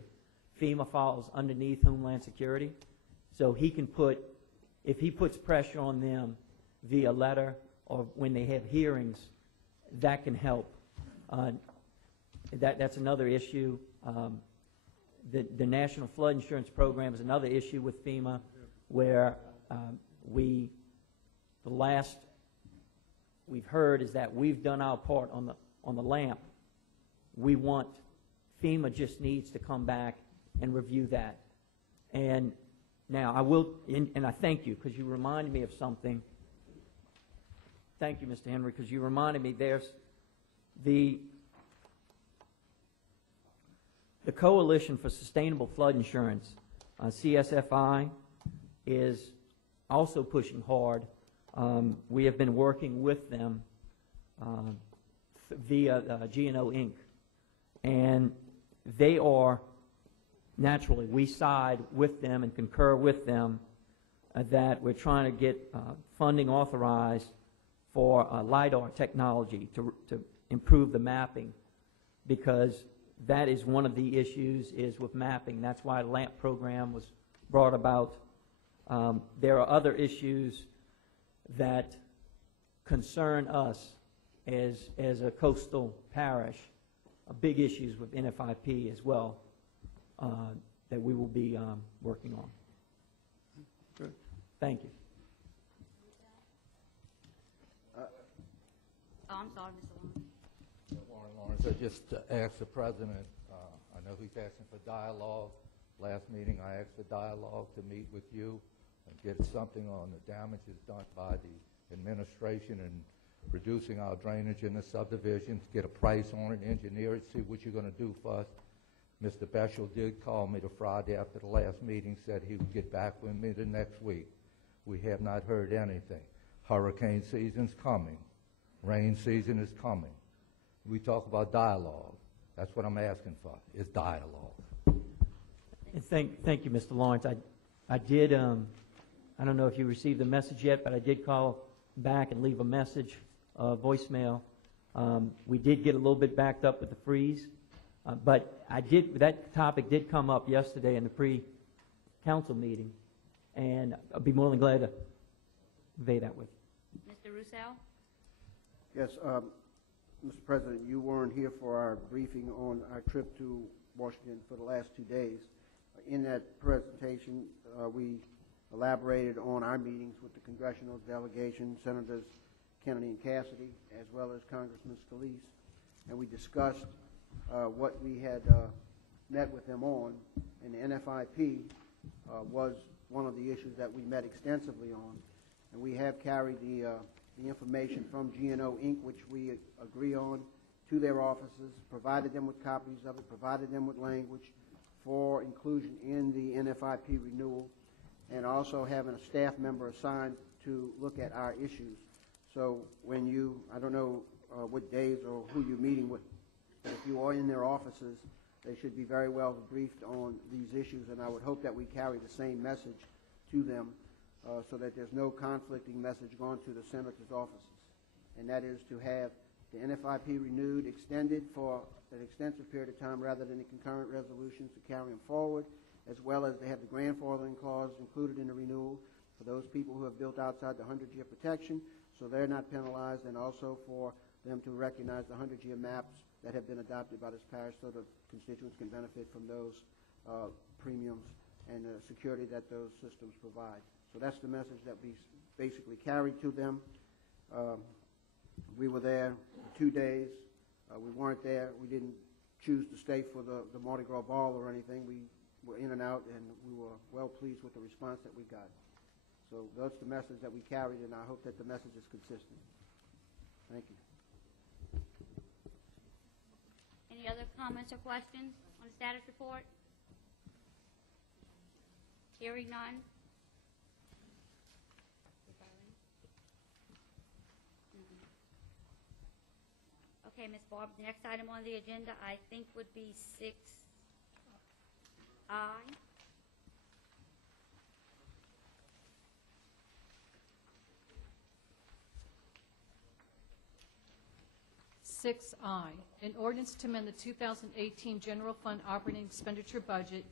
FEMA falls underneath Homeland Security, so he can if he puts pressure on them via letter or when they have hearings, that can help. That's another issue. The National Flood Insurance Program is another issue with FEMA, where the last we've heard is that we've done our part on the LAMP. We want FEMA just needs to come back and review that. And now I will, and I thank you because you reminded me of something. Thank you, Mr. Henry, because you reminded me. There's the Coalition for Sustainable Flood Insurance, CSFI, is also pushing hard. We have been working with them via G&O Inc. And they are, naturally, we side with them and concur with them that we're trying to get funding authorized for LiDAR technology to improve the mapping, because that is one of the issues is with mapping. That's why the LAMP program was brought about. There are other issues that concern us as a coastal parish, big issues with NFIP as well, that we will be working on. Good. Thank you. Oh, I'm sorry, Mr. Lawrence. Lawrence, I just asked the president, I know he's asking for dialogue. Last meeting, I asked for dialogue to meet with you and get something on the damages done by the administration and reducing our drainage in the subdivisions, get a price on it, engineer it, see what you're going to do for us. Mr. Beshel did call me the Friday after the last meeting, said he would get back with me the next week. We have not heard anything. Hurricane season's coming. Rain season is coming. We talk about dialogue. That's what I'm asking for, is dialogue. And thank you, Mr. Lawrence. I did, I don't know if you received the message yet, but I did call back and leave a message, voicemail. We did get a little bit backed up with the freeze, but that topic did come up yesterday in the pre-council meeting, and I'll be more than glad to convey that with you. Mr. Roussel? Yes, Mr. President, you weren't here for our briefing on our trip to Washington for the last 2 days. In that presentation, we elaborated on our meetings with the congressional delegation, Senators Kennedy and Cassidy, as well as Congressman Scalise, and we discussed what we had met with them on, and the NFIP was one of the issues that we met extensively on, and we have carried the information from G&O Inc., which we agree on, to their offices, provided them with copies of it, provided them with language for inclusion in the NFIP renewal, and also having a staff member assigned to look at our issues. So when you, I don't know what days or who you're meeting with, but if you are in their offices, they should be very well briefed on these issues, and I would hope that we carry the same message to them so that there's no conflicting message going to the senators' offices, and that is to have the NFIP renewed, extended for an extensive period of time rather than the concurrent resolutions to carry them forward, as well as they have the grandfathering clause included in the renewal for those people who have built outside the 100-year protection, so they're not penalized, and also for them to recognize the 100-year maps that have been adopted by this parish so the constituents can benefit from those premiums and the security that those systems provide. So that's the message that we basically carried to them. We were there for 2 days. We weren't there. We didn't choose to stay for the Mardi Gras ball or anything. We were in and out, and we were well pleased with the response that we got. So that's the message that we carried, and I hope that the message is consistent. Thank you. Any other comments or questions on the status report? Hearing none. Okay, Ms. Barb, the next item on the agenda, I think, would be 6I. 6I, an ordinance to amend the 2018 General Fund Operating Expenditure Budget,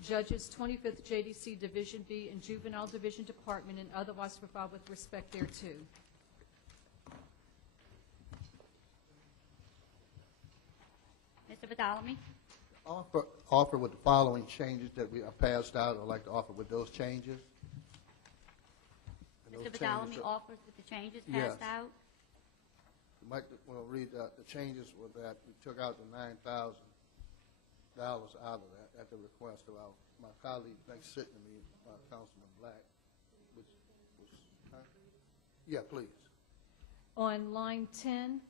Judges 25th JDC Division B and Juvenile Division Department, and otherwise provide with respect thereto. Mr. Badalamy? Offer with the following changes that we passed out. I'd like to offer with those changes. And Mr. those Badalamy changes are- offers with the changes passed Yes. out. You might want to read the changes with that. We took out the $9,000 out of that at the request of my colleague next sitting to me, Councilman Black, which was, yeah, please. On line 10,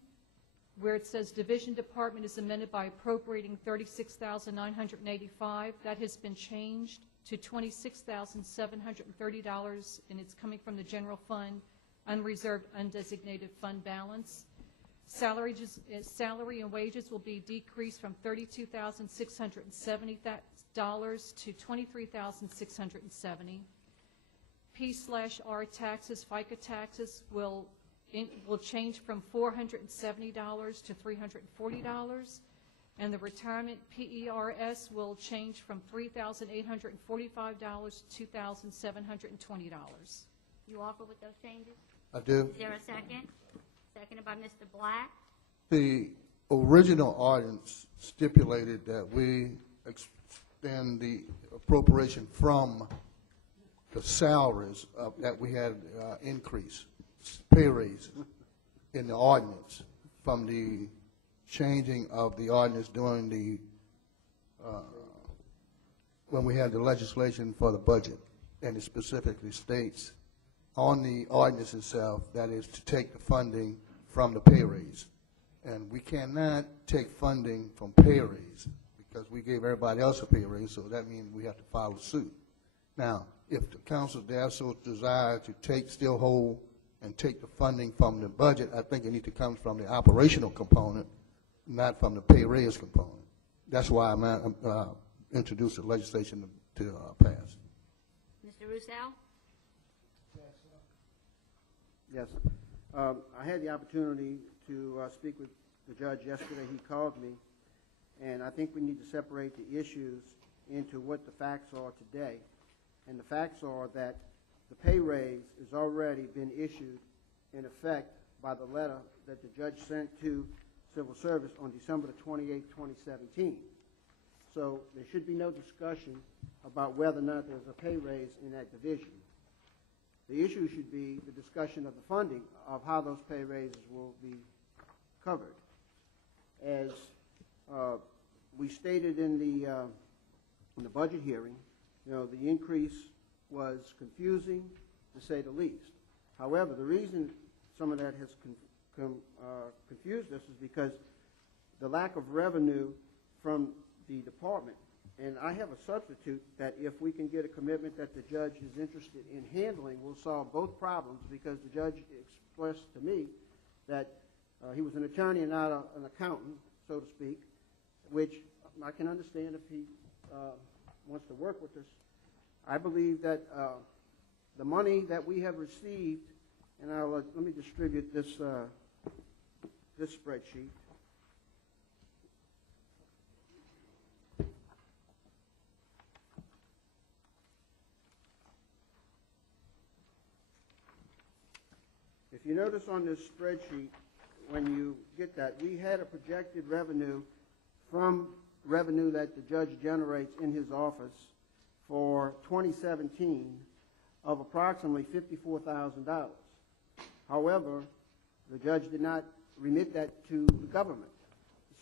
where it says Division Department is amended by appropriating $36,985, that has been changed to $26,730, and it's coming from the general fund, unreserved, undesignated fund balance. Salary and wages will be decreased from $32,670 to $23,670. P/R taxes, FICA taxes will change from $470 to $340, and the retirement PERS will change from $3,845 to $2,720. You offer with those changes? I do. Is there a second? Seconded by Mr. Black. The original ordinance stipulated that we extend the appropriation from the salaries that we had increase, pay raise in the ordinance from the changing of the ordinance during the, when we had the legislation for the budget, and it specifically states on the ordinance itself that is to take the funding from the pay raise. And we cannot take funding from pay raise because we gave everybody else a pay raise, so that means we have to follow suit. Now, if the council does so desire to still hold and take the funding from the budget, I think it needs to come from the operational component, not from the pay raise component. That's why I'm introduced the legislation to pass. Mr. Roussel? Yes. I had the opportunity to speak with the judge yesterday. He called me, and I think we need to separate the issues into what the facts are today. And the facts are that the pay raise has already been issued in effect by the letter that the judge sent to Civil Service on December the 28th, 2017. So there should be no discussion about whether or not there's a pay raise in that division. The issue should be the discussion of the funding of how those pay raises will be covered. As we stated in the budget hearing, the increase was confusing, to say the least. However, the reason some of that has confused us is because the lack of revenue from the department. And I have a substitute that if we can get a commitment that the judge is interested in handling, will solve both problems, because the judge expressed to me that he was an attorney and not an accountant, so to speak, which I can understand if he wants to work with us. I believe that the money that we have received, and let me distribute this this spreadsheet. If you notice on this spreadsheet, when you get that, we had a projected revenue from revenue that the judge generates in his office for 2017 of approximately $54,000. However, the judge did not remit that to the government.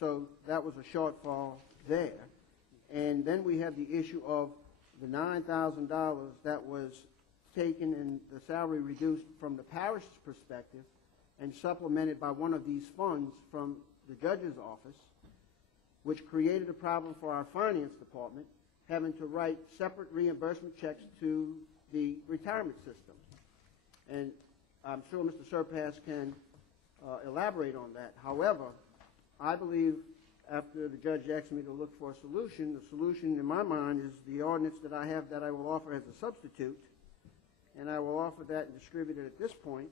So that was a shortfall there. And then we have the issue of the $9,000 that was taken and the salary reduced from the parish's perspective and supplemented by one of these funds from the judge's office, which created a problem for our finance department, having to write separate reimbursement checks to the retirement system. And I'm sure Mr. Surpass can elaborate on that. However, I believe after the judge asked me to look for a solution, the solution in my mind is the ordinance that I have that I will offer as a substitute, and I will offer that and distribute it at this point,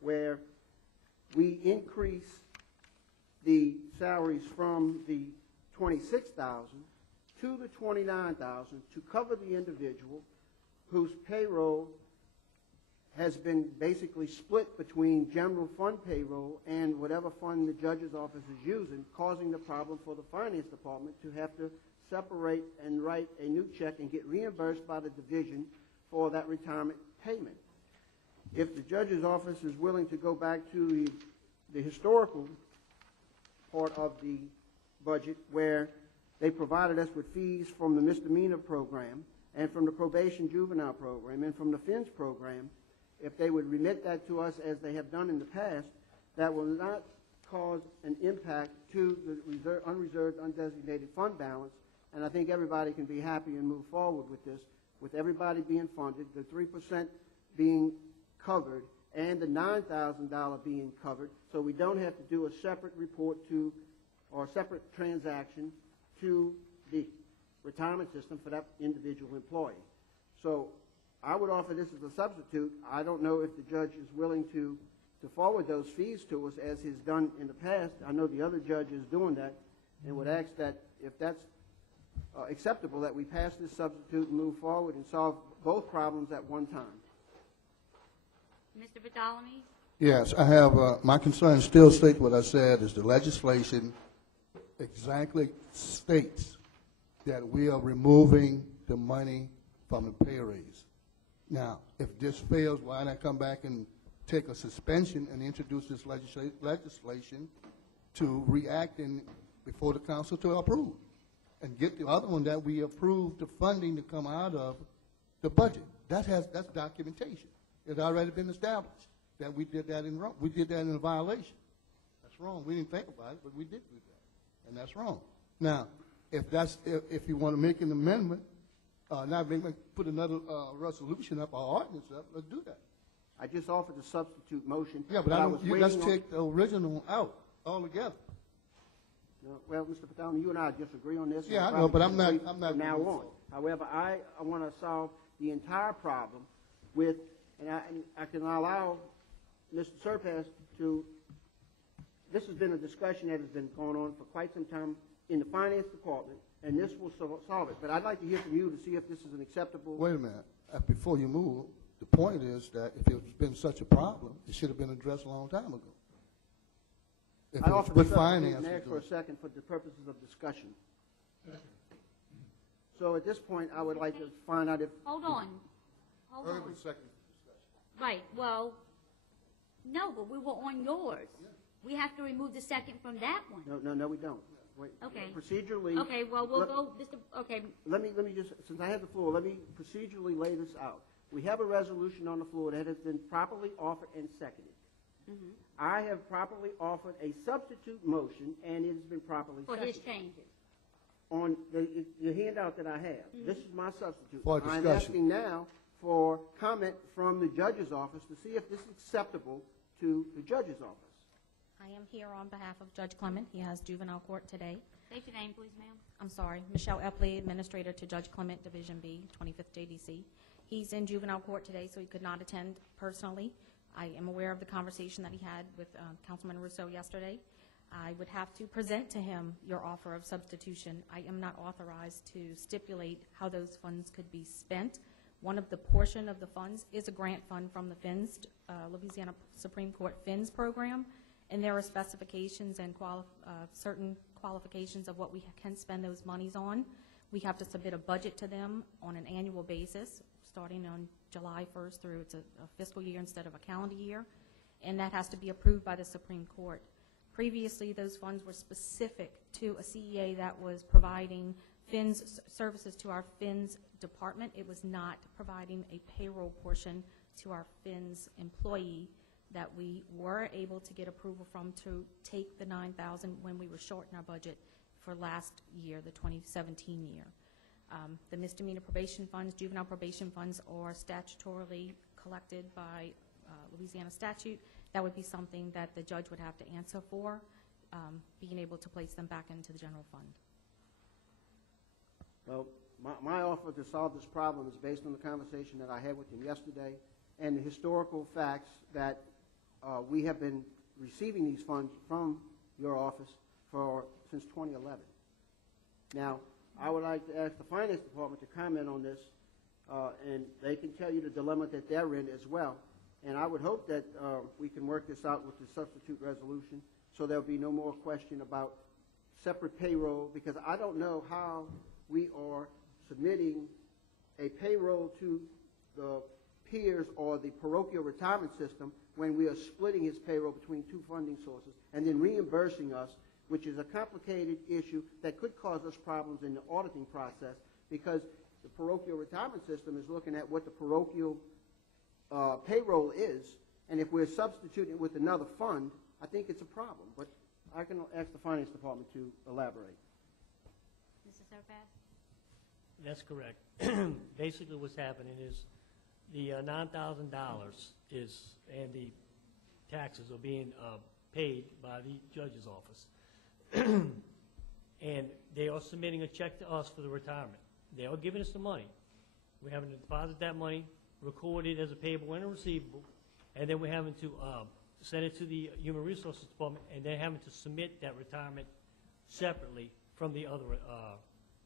where we increase the salaries from the $26,000 to the $29,000 to cover the individual whose payroll has been basically split between general fund payroll and whatever fund the judge's office is using, causing the problem for the finance department to have to separate and write a new check and get reimbursed by the division for that retirement payment. If the judge's office is willing to go back to the historical part of the budget where they provided us with fees from the misdemeanor program and from the probation juvenile program and from the FINS program, if they would remit that to us as they have done in the past, that will not cause an impact to the unreserved, undesignated fund balance, and I think everybody can be happy and move forward with this, with everybody being funded, the 3% being covered, and the $9,000 being covered, so we don't have to do a separate report to, or a separate transaction to the retirement system for that individual employee. So I would offer this as a substitute. I don't know if the judge is willing to forward those fees to us as he's done in the past. I know the other judge is doing that, and would ask that if that's acceptable, that we pass this substitute and move forward and solve both problems at one time. Mr. Bartholomew? Yes, I have, my concern still states what I said, is the legislation exactly states that we are removing the money from the pay raise. Now, if this fails, why not come back and take a suspension and introduce this legislation to react before the council to approve, and get the other one that we approved the funding to come out of the budget. That's documentation. It's already been established that we did that in wrong. We did that in a violation. That's wrong. We didn't think about it, but we did do that, and that's wrong. Now, if you want to make an amendment, put another resolution up or ordinance up, let's do that. I just offered a substitute motion. Yeah, but let's take the original out altogether. No, well, Mr. Bartholomew, you and I disagree on this. Yeah, I know, but I'm not from now on. However, I want to solve the entire problem with, and I can allow Mr. Surpass to. This has been a discussion that has been going on for quite some time in the finance department, and this will solve it. But I'd like to hear from you to see if this is an acceptable. Wait a minute. Before you move, the point is that if it's been such a problem, it should have been addressed a long time ago. If I offer with the finance and ask for a second for the purposes of discussion. So at this point, I would like to find out if. Hold on. Hold on. Right, well, no, but we were on yours. We have to remove the second from that one. No, we don't. Wait, Okay. Procedurally. Okay, well, we'll go, Mr., okay. Let me just, since I have the floor, let me procedurally lay this out. We have a resolution on the floor that has been properly offered and seconded. Mhm. I have properly offered a substitute motion, and it has been properly For seconded. his changes. On the handout that I have, this is my substitute. For I'm discussion. asking now for comment from the judge's office to see if this is acceptable to the judge's office. I am here on behalf of Judge Clement. He has juvenile court today. State your name, please, ma'am. I'm sorry, Michelle Epley, Administrator to Judge Clement, Division B, 25th JDC. He's in juvenile court today, so he could not attend personally. I am aware of the conversation that he had with Councilman Russo yesterday. I would have to present to him your offer of substitution. I am not authorized to stipulate how those funds could be spent. One of the portion of the funds is a grant fund from the FINS, Louisiana Supreme Court FINS program, and there are specifications and certain qualifications of what we can spend those monies on. We have to submit a budget to them on an annual basis, starting on July 1st through, it's a fiscal year instead of a calendar year, and that has to be approved by the Supreme Court. Previously, those funds were specific to a CEA that was providing FINS services to our FINS department. It was not providing a payroll portion to our FINS employee that we were able to get approval from to take the $9,000 when we were short in our budget for last year, the 2017 year. The misdemeanor probation funds, juvenile probation funds are statutorily collected by Louisiana statute. That would be something that the judge would have to answer for, being able to place them back into the general fund. Well, my offer to solve this problem is based on the conversation that I had with him yesterday and the historical facts that we have been receiving these funds from your office since 2011. Now, I would like to ask the finance department to comment on this, and they can tell you the dilemma that they're in as well. And I would hope that we can work this out with the substitute resolution so there'll be no more question about separate payroll, because I don't know how we are submitting a payroll to the peers or the parochial retirement system when we are splitting his payroll between two funding sources and then reimbursing us, which is a complicated issue that could cause us problems in the auditing process, because the parochial retirement system is looking at what the parochial payroll is, and if we're substituting it with another fund, I think it's a problem. But I can ask the finance department to elaborate. Mrs. Surpass? That's correct. Basically, what's happening is the $9,000 is, and the taxes are being paid by the judge's office. And they are submitting a check to us for the retirement. They are giving us the money. We're having to deposit that money, record it as a payable and a receivable, and then we're having to send it to the Human Resources Department, and they're having to submit that retirement separately from the other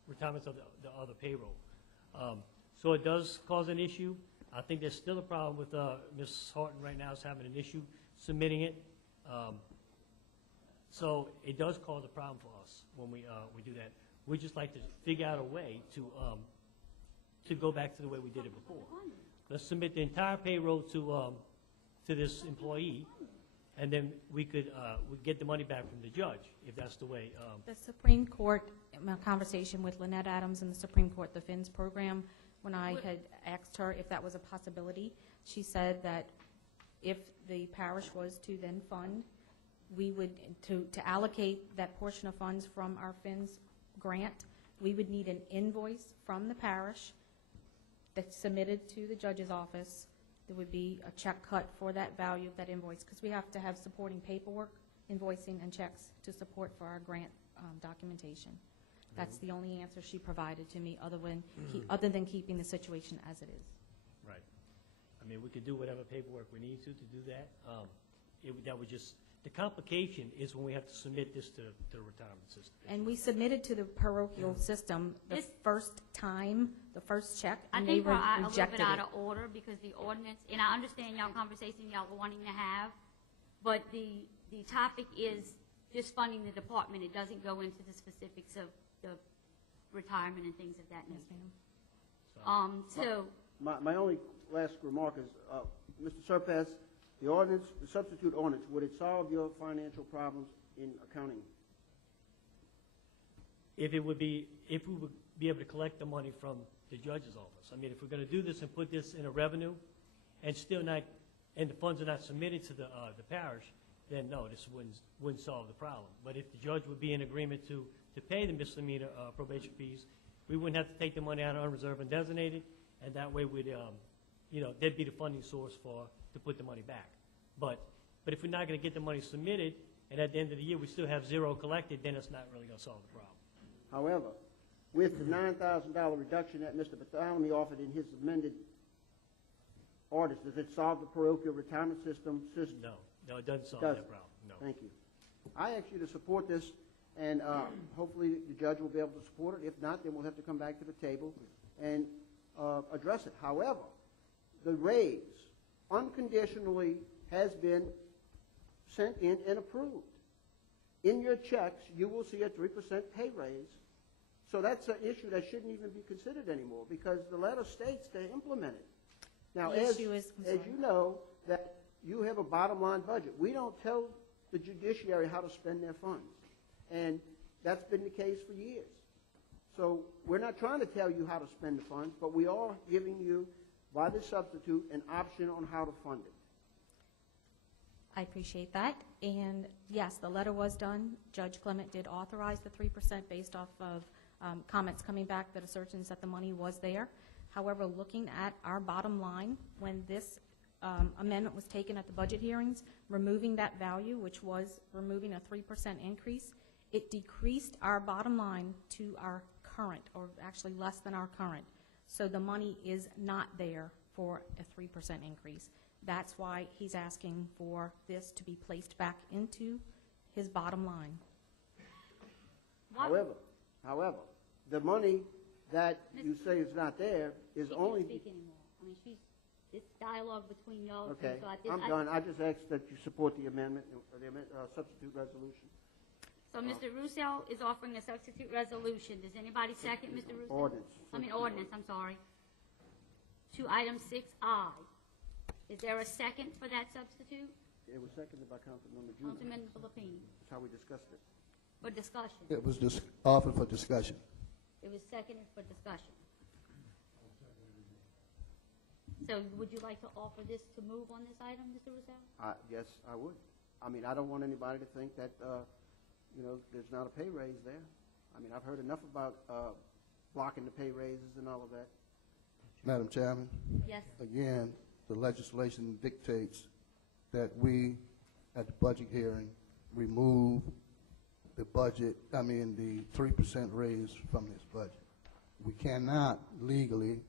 retirements of the other payroll. So it does cause an issue. I think there's still a problem with Ms. Horton right now is having an issue submitting it. So it does cause a problem for us when we do that. We just like to figure out a way to go back to the way we did it before. Let's submit the entire payroll to this employee, and then we could get the money back from the judge if that's the way. The Supreme Court, in my conversation with Lynette Adams in the Supreme Court, the FINS program, when I had asked her if that was a possibility, she said that if the parish was to then fund, we would, to allocate that portion of funds from our FINS grant, we would need an invoice from the parish that's submitted to the judge's office. There would be a check cut for that value of that invoice, because we have to have supporting paperwork, invoicing, and checks to support for our grant documentation. That's the only answer she provided to me, other than keeping the situation as it is. Right. I mean, we could do whatever paperwork we need to do that. That would just, the complication is when we have to submit this to the retirement system. And we submitted to the parochial system the first time, the first check, I and they think we're a little rejected bit out it. of order because the ordinance, and I understand y'all conversation y'all were wanting to have, but the topic is just funding the department. It doesn't go into the specifics of the retirement and things of that nature. So My only last remark is, Mr. Surpass, the ordinance, the substitute ordinance, would it solve your financial problems in accounting? If we would be able to collect the money from the judge's office. I mean, if we're going to do this and put this in a revenue, and still not, and the funds are not submitted to the parish, then no, this wouldn't solve the problem. But if the judge would be in agreement to pay the misdemeanor probation fees, we wouldn't have to take the money out of unreserved and designated, and that way we'd, that'd be the funding source to put the money back. But if we're not going to get the money submitted, and at the end of the year we still have zero collected, then it's not really going to solve the problem. However, with the $9,000 reduction that Mr. Bartholomew offered in his amended orders, does it solve the parochial retirement system? No, it doesn't solve that problem. No. Thank you. I ask you to support this, and hopefully the judge will be able to support it. If not, then we'll have to come back to the table and address it. However, the raise unconditionally has been sent in and approved. In your checks, you will see a 3% pay raise. So that's an issue that shouldn't even be considered anymore, because the letter states they implement it. Now, as you know, that you have a bottom line budget. We don't tell the judiciary how to spend their funds, and that's been the case for years. So we're not trying to tell you how to spend the funds, but we are giving you, by the substitute, an option on how to fund it. I appreciate that. And yes, the letter was done. Judge Clement did authorize the 3% based off of comments coming back that assertions that the money was there. However, looking at our bottom line, when this amendment was taken at the budget hearings, removing that value, which was removing a 3% increase, it decreased our bottom line to our current, or actually less than our current. So the money is not there for a 3% increase. That's why he's asking for this to be placed back into his bottom line. However, the money that you say is not there is only... She can't speak anymore. I mean, it's dialogue between y'all. Okay, So I'm done. I just ask that you support the amendment, the substitute resolution. So Mr. Russo is offering a substitute resolution. Does anybody second Mr. Russo? Ordinance, I'm sorry. To item 6I. Is there a second for that substitute? It was seconded by Councilmember June. Councilman Lapine. That's how we discussed it. For discussion. It was offered for discussion. It was seconded for discussion. So would you like to offer this to move on this item, Mr. Russo? Yes, I would. I mean, I don't want anybody to think that, there's not a pay raise there. I mean, I've heard enough about blocking the pay raises and all of that? Madam Chairman, Yes. again, the legislation dictates that we, at the budget hearing, remove the budget, the 3% raise from this budget. We cannot legally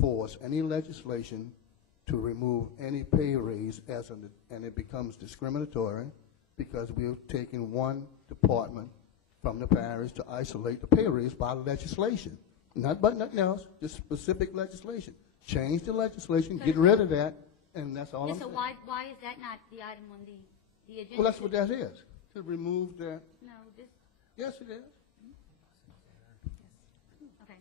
force any legislation to remove any pay raise and it becomes discriminatory because we're taking one department from the parish to isolate the pay raise by legislation. Nothing else, just specific legislation. Change the legislation, get rid of that, and that's all I'm So saying. why is that not the item on the agenda? Well, that's what that is, to remove that. No, this, Yes, it is. okay.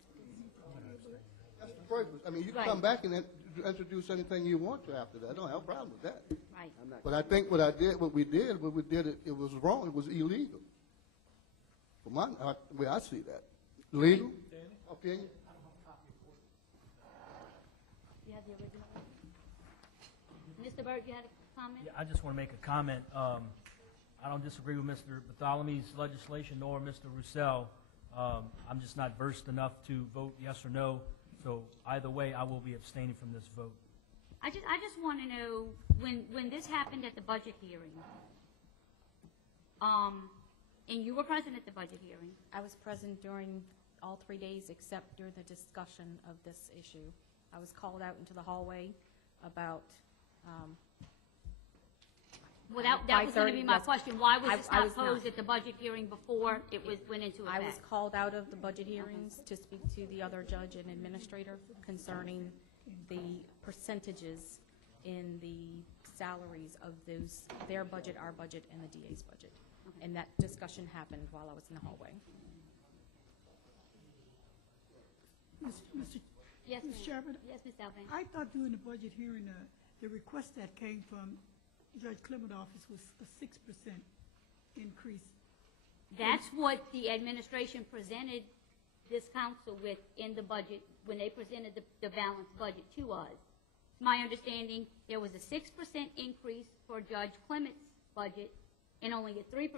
That's the purpose. You can Right. come back and introduce anything you want to after that. I don't have a problem with that. Right. But I think what we did, it was wrong. It was illegal. From my way I see that. Legal opinion. You have the original? Mr. Burt, you had a comment? Yeah, I just want to make a comment. I don't disagree with Mr. Bartholomew's legislation nor Mr. Roussel. I'm just not versed enough to vote yes or no. So either way, I will be abstaining from this vote. I just want to know, when this happened at the budget hearing, and you were present at the budget hearing. I was present during all 3 days except during the discussion of this issue. I was called out into the hallway about Well, that was going to be my 5:30, question. Why was this I not was not. posed at the budget hearing before it went into I was effect? called out of the budget hearings to speak to the other judge and administrator concerning the percentages in the salaries of their budget, our budget, and the DA's budget. And that discussion happened while I was in the hallway. Mr. Yes, Mr. ma'am. Chairman, Yes, Ms. Alvin. I thought during the budget hearing, the request that came from Judge Clement's office was a 6% increase. That's what the administration presented this council with in the budget when they presented the balanced budget to us. It's my understanding there was a 6% increase for Judge Clement's budget and only a 3%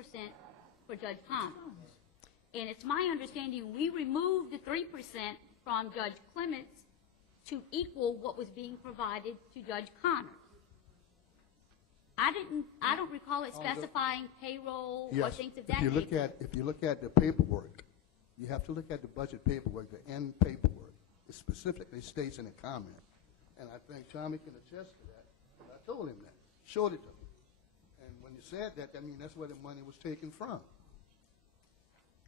for Judge Connors. And it's my understanding we removed the 3% from Judge Clement's to equal what was being provided to Judge Connors. I don't recall it specifying payroll or Yes. things of that If you nature. look at the paperwork, you have to look at the budget paperwork, the end paperwork. It specifically states in a comment, and I think Tommy can attest to that. I told him that, showed it to him, and when you said that, that's where the money was taken from.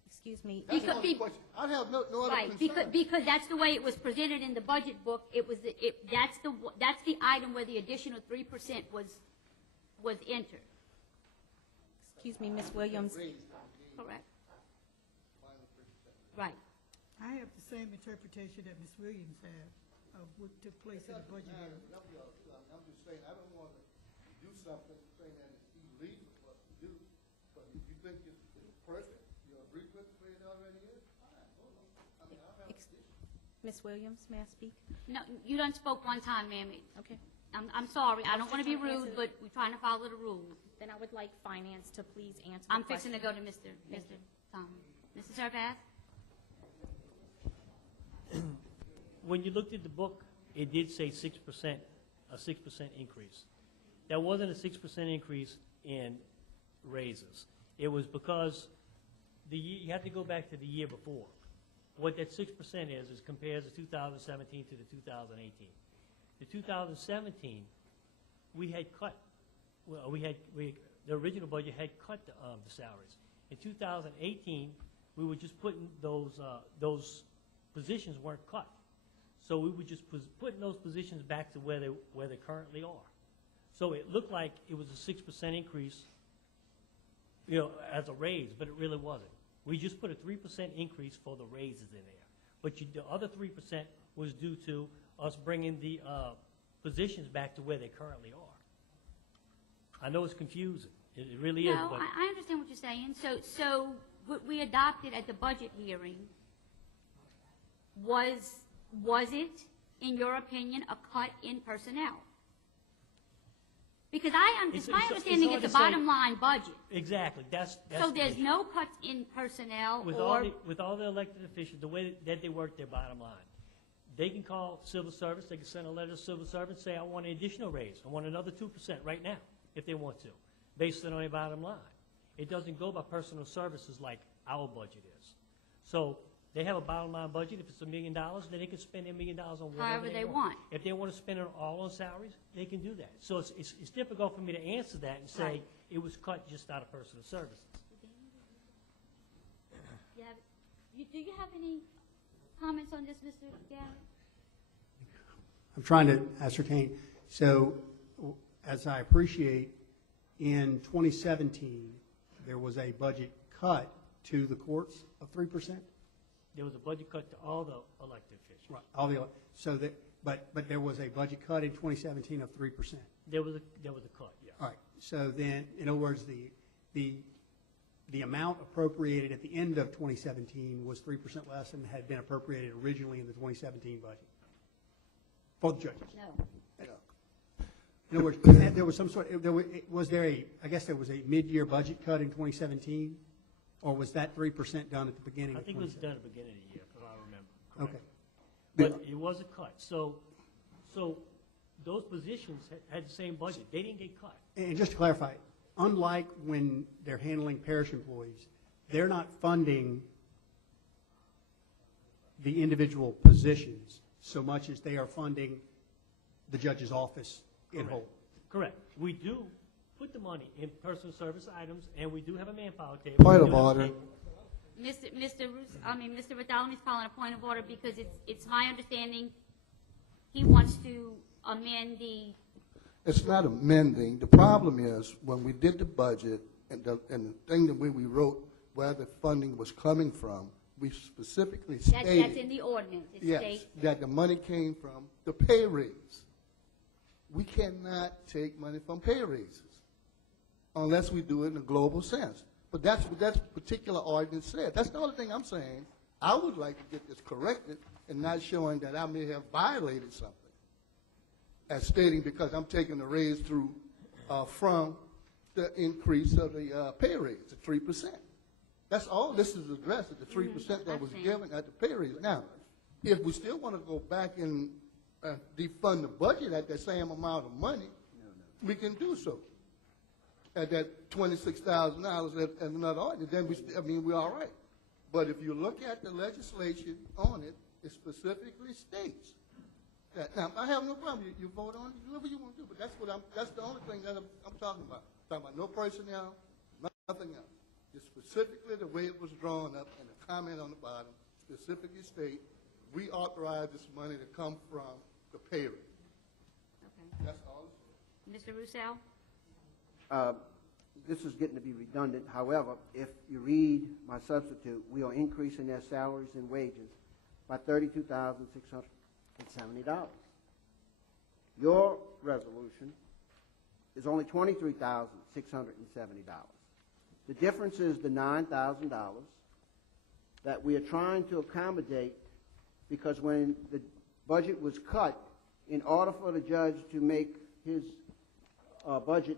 Excuse me. That's the only question. I have no other Right, concern. because that's the way it was presented in the budget book. That's the item where the additional 3% was entered. Excuse me, Ms. Williams. Correct. Right. I have the same interpretation that Ms. Williams had of what took place in the budget hearing. I'm just saying, I don't want to do something saying that it's illegal for us to do, but if you think it's perfect, you agree with the way it already is, fine, hold on. I don't have an issue. Ms. Williams, may I speak? No, you done spoke one time, ma'am. Okay. I'm sorry. I don't want to be Just trying to rude, answer- but we're trying to follow the rules. Then I would like finance to please answer I'm the fixing to go question. to Mr. Thomas. Mr. Surpass? When you looked at the book, it did say 6%, a 6% increase. That wasn't a 6% increase in raises. It was because you have to go back to the year before. What that 6% is compares the 2017 to the 2018. The 2017, we had cut, the original budget had cut the salaries. In 2018, we were just putting those positions weren't cut. So we were just putting those positions back to where they currently are. So it looked like it was a 6% increase, as a raise, but it really wasn't. We just put a 3% increase for the raises in there. But the other 3% was due to us bringing the positions back to where they currently are. I know it's confusing. It really is. No, But I understand what you're saying. So what we adopted at the budget hearing, was it, in your opinion, a cut in personnel? Because it's my it's understanding hard it's to a say- bottom line budget. Exactly, that's So the there's issue. no cuts in personnel With all the elected officials, the way that they work their bottom line, they can call civil service, they can send a letter to civil service, say, I want an additional raise, I want another 2% right now, if they want to, based on their bottom line. It doesn't go by personal services like our budget is. So they have a bottom line budget. If it's $1 million, then they can spend $1 million on whatever However they want. If they want to spend it all on salaries, they can do that. So it's difficult for me to answer that and say Right. it was cut just out of personal services. Do you have any comments on this, Mr. Garrett? I'm trying to ascertain. So, as I appreciate, in 2017, there was a budget cut to the courts of 3%? There was a budget cut to all the elected officials. Right. All the, so that, but there was a budget cut in 2017 of 3%. There was a cut, yeah. All right. So then, in other words, the amount appropriated at the end of 2017 was 3% less than had been appropriated originally in the 2017 budget for the judges. No. In other words, there was some sort. I guess there was a mid-year budget cut in 2017, or was that 3% done at the beginning? I of think it was 2017? done at the beginning of the year, if I remember. Okay. Correct. But it was a cut. So those positions had the same budget. They didn't get cut. And just to clarify, unlike when they're handling parish employees, they're not funding the individual positions so much as they are funding the judge's office in whole. Correct. We do put the money in personal service items, and we do have a manpower table. Point We of do have a order. table. Mr. Bartholomew's calling a point of order because it's my understanding he wants to amend the. It's not amending. The problem is, when we did the budget, and the thing that we wrote where the funding was coming from, we specifically stated. That's in the ordinance. It Yes, states that the money came from the pay raise. We cannot take money from pay raises unless we do it in a global sense. But that's what that particular ordinance said. That's the only thing I'm saying. I would like to get this corrected and not showing that I may have violated something as stating because I'm taking the raise through from the increase of the pay raise to 3%. That's all this is addressed, is the 3% that was given at the pay raise. Now, if we still want to go back and defund the budget at that same amount of money, we can do so. At that $26,000 at another ordinance, then we're all right. But if you look at the legislation on it, it specifically states that. Now, I have no problem. You vote on it, do whatever you want to do. But that's the only thing that I'm talking about. I'm talking about no personnel, nothing else. It's specifically the way it was drawn up, and the comment on the bottom specifically state, we authorize this money to come from the pay rate. Okay. That's all. Mr. Roussel? This is getting to be redundant. However, if you read my substitute, we are increasing their salaries and wages by $32,670. Your resolution is only $23,670. The difference is the $9,000 that we are trying to accommodate because when the budget was cut, in order for the judge to make his budget,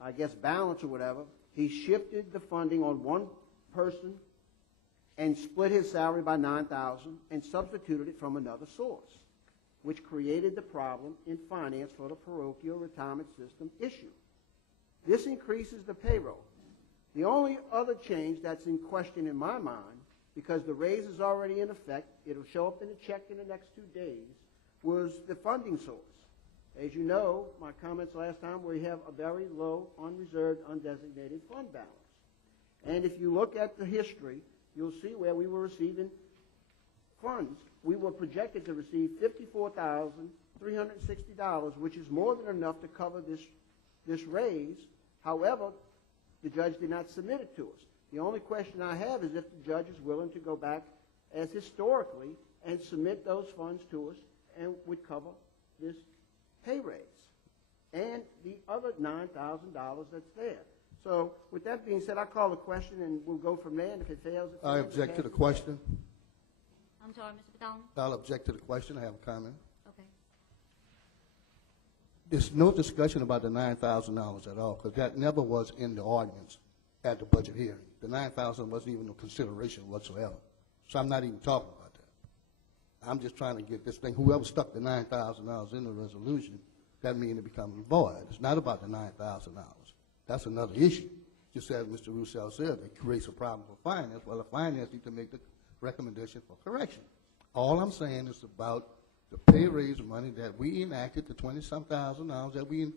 I guess, balance or whatever, he shifted the funding on one person and split his salary by $9,000 and substituted it from another source, which created the problem in finance for the parochial retirement system issue. This increases the payroll. The only other change that's in question in my mind, because the raise is already in effect, it'll show up in a check in the next 2 days, was the funding source. As you know, my comments last time, we have a very low unreserved, undesignated fund balance. And if you look at the history, you'll see where we were receiving funds. We were projected to receive $54,360, which is more than enough to cover this raise. However, the judge did not submit it to us. The only question I have is if the judge is willing to go back as historically and submit those funds to us and would cover this pay raise and the other $9,000 that's there. So with that being said, I call the question and we'll go from there, and if it fails, it fails. I object to the question. I'm sorry, Mr. Bartholomew? I'll object to the question. I have a comment. Okay. It's no discussion about the $9,000 at all, because that never was in the ordinance at the budget hearing. The $9,000 wasn't even a consideration whatsoever. So I'm not even talking about that. I'm just trying to get this thing, whoever stuck the $9,000 in the resolution, that means it becomes void. It's not about the $9,000. That's another issue. Just as Mr. Roussel said, it creates a problem for finance. Well, the finance need to make the recommendation for correction. All I'm saying is about the pay raise money that we enacted, the 20-some thousand dollars that we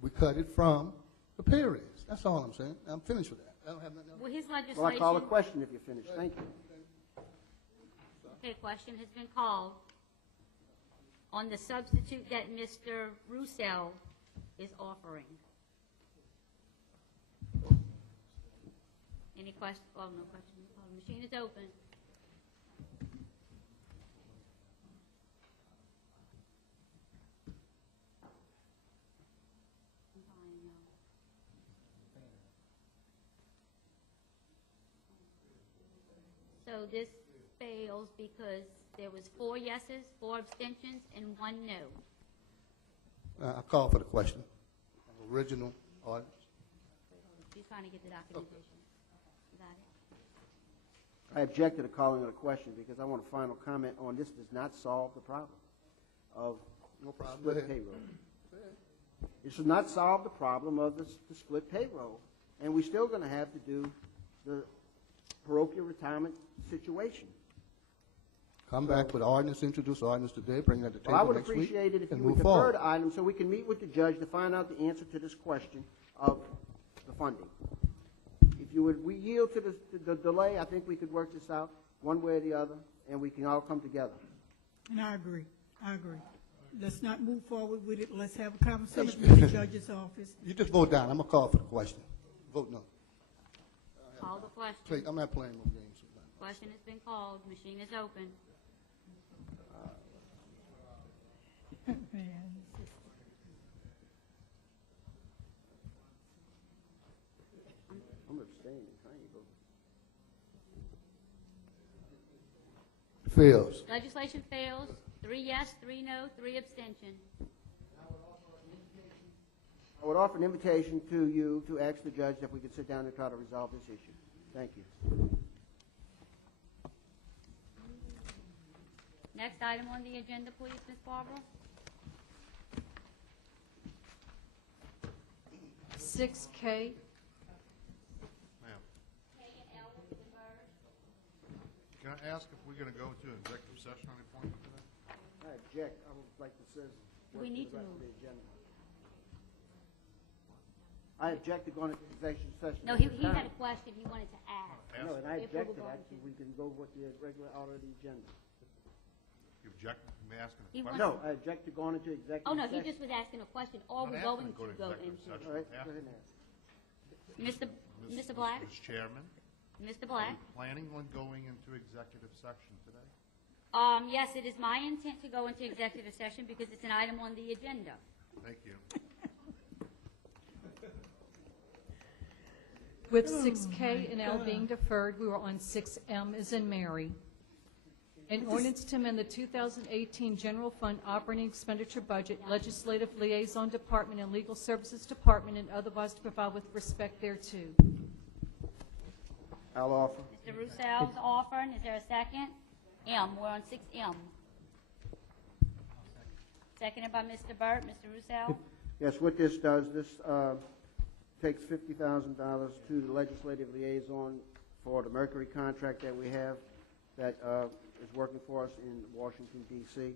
we cut it from the pay raise. That's all I'm saying. I'm finished with that. I don't have nothing else. Well, his legislation. Well, I call a question if you're finished. Thank you. Okay, question has been called on the substitute that Mr. Roussel is offering. Any questions? Oh, no questions. The machine is open. So this fails because there was 4 yeses, 4 abstentions, and 1 no. I call for the question. Original ordinance. She's trying to get the documentation. You got it? I object to the calling of the question because I want a final comment on this does not solve the problem of No problem. split payroll. This does not solve the problem of the split payroll, and we're still going to have to do the parochial retirement situation. Come back with ordinance, introduce ordinance today, bring that to the Well, I table would next week, appreciate it if and you would move defer forward. the item so we can meet with the judge to find out the answer to this question of the funding. If you would, we yield to the delay, I think we could work this out one way or the other, and we can all come together. And I agree. Let's not move forward with it. Let's have a conversation with the judge's office. You just vote down. I'm going to call for the question. Vote no. Call the question. I'm not playing no games. Question has been called. Machine is open. I'm abstaining. How you vote? Fails. Legislation fails. 3 yes, 3 no, 3 abstention. I would offer an invitation to you to ask the judge if we could sit down and try to resolve this issue. Thank you. Next item on the agenda, please, Ms. Barbara. 6K. Ma'am. Can I ask if we're going to go to executive session on the appointment today? I object. I would like to say. We need to the rest move. of the agenda. I object to going into executive session. No, he had a question he wanted to ask. No, and I If we object were to that, going so we can go with the regular order of the agenda. You object to me asking He a question? No, I object to going into executive Oh, no, session. he just was asking a question. Are I'm we not going asking to go executive into? session. All right, I'm go ahead and ask. Mr. Black? Mr. Chairman, Mr. are Black? we planning on going into executive session today? Yes, it is my intent to go into executive session because it's an item on the agenda. Thank you. With 6K and L being deferred, we were on 6M as in Mary. An ordinance to amend the 2018 General Fund Operating Expenditure Budget, Legislative Liaison Department, and Legal Services Department, and otherwise to provide with respect thereto. I'll offer. Mr. Roussel's offering. Is there a second? M. We're on 6M. Seconded by Mr. Burt. Mr. Roussel? Yes, what this does, this takes $50,000 to the legislative liaison for the Mercury contract that we have that is working for us in Washington, D.C.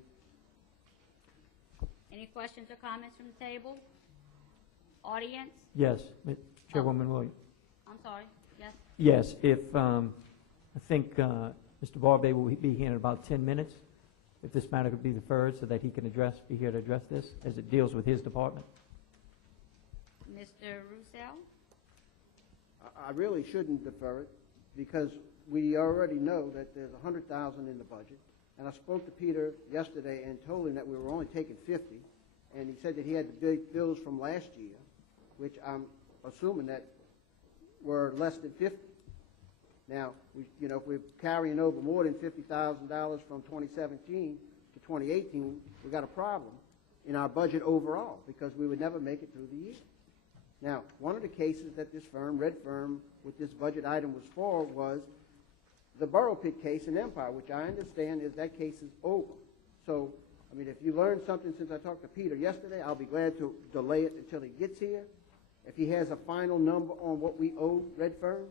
Any questions or comments from the table? Audience? Yes, Chairwoman Williams. I'm sorry. Yes? Yes, if, I think Mr. Barbe will be here in about 10 minutes, if this matter could be deferred so that he can be here to address this, as it deals with his department. Mr. Roussel? I really shouldn't defer it because we already know that there's $100,000 in the budget. And I spoke to Peter yesterday and told him that we were only taking 50, and he said that he had the big bills from last year, which I'm assuming that were less than 50. Now, if we're carrying over more than $50,000 from 2017 to 2018, we got a problem in our budget overall because we would never make it through the year. Now, one of the cases that this firm, Red Firm, with this budget item was for was the Borough Pit case in Empire, which I understand is that case is over. So, I mean, if you learned something since I talked to Peter yesterday, I'll be glad to delay it until he gets here. If he has a final number on what we owe Red Firm.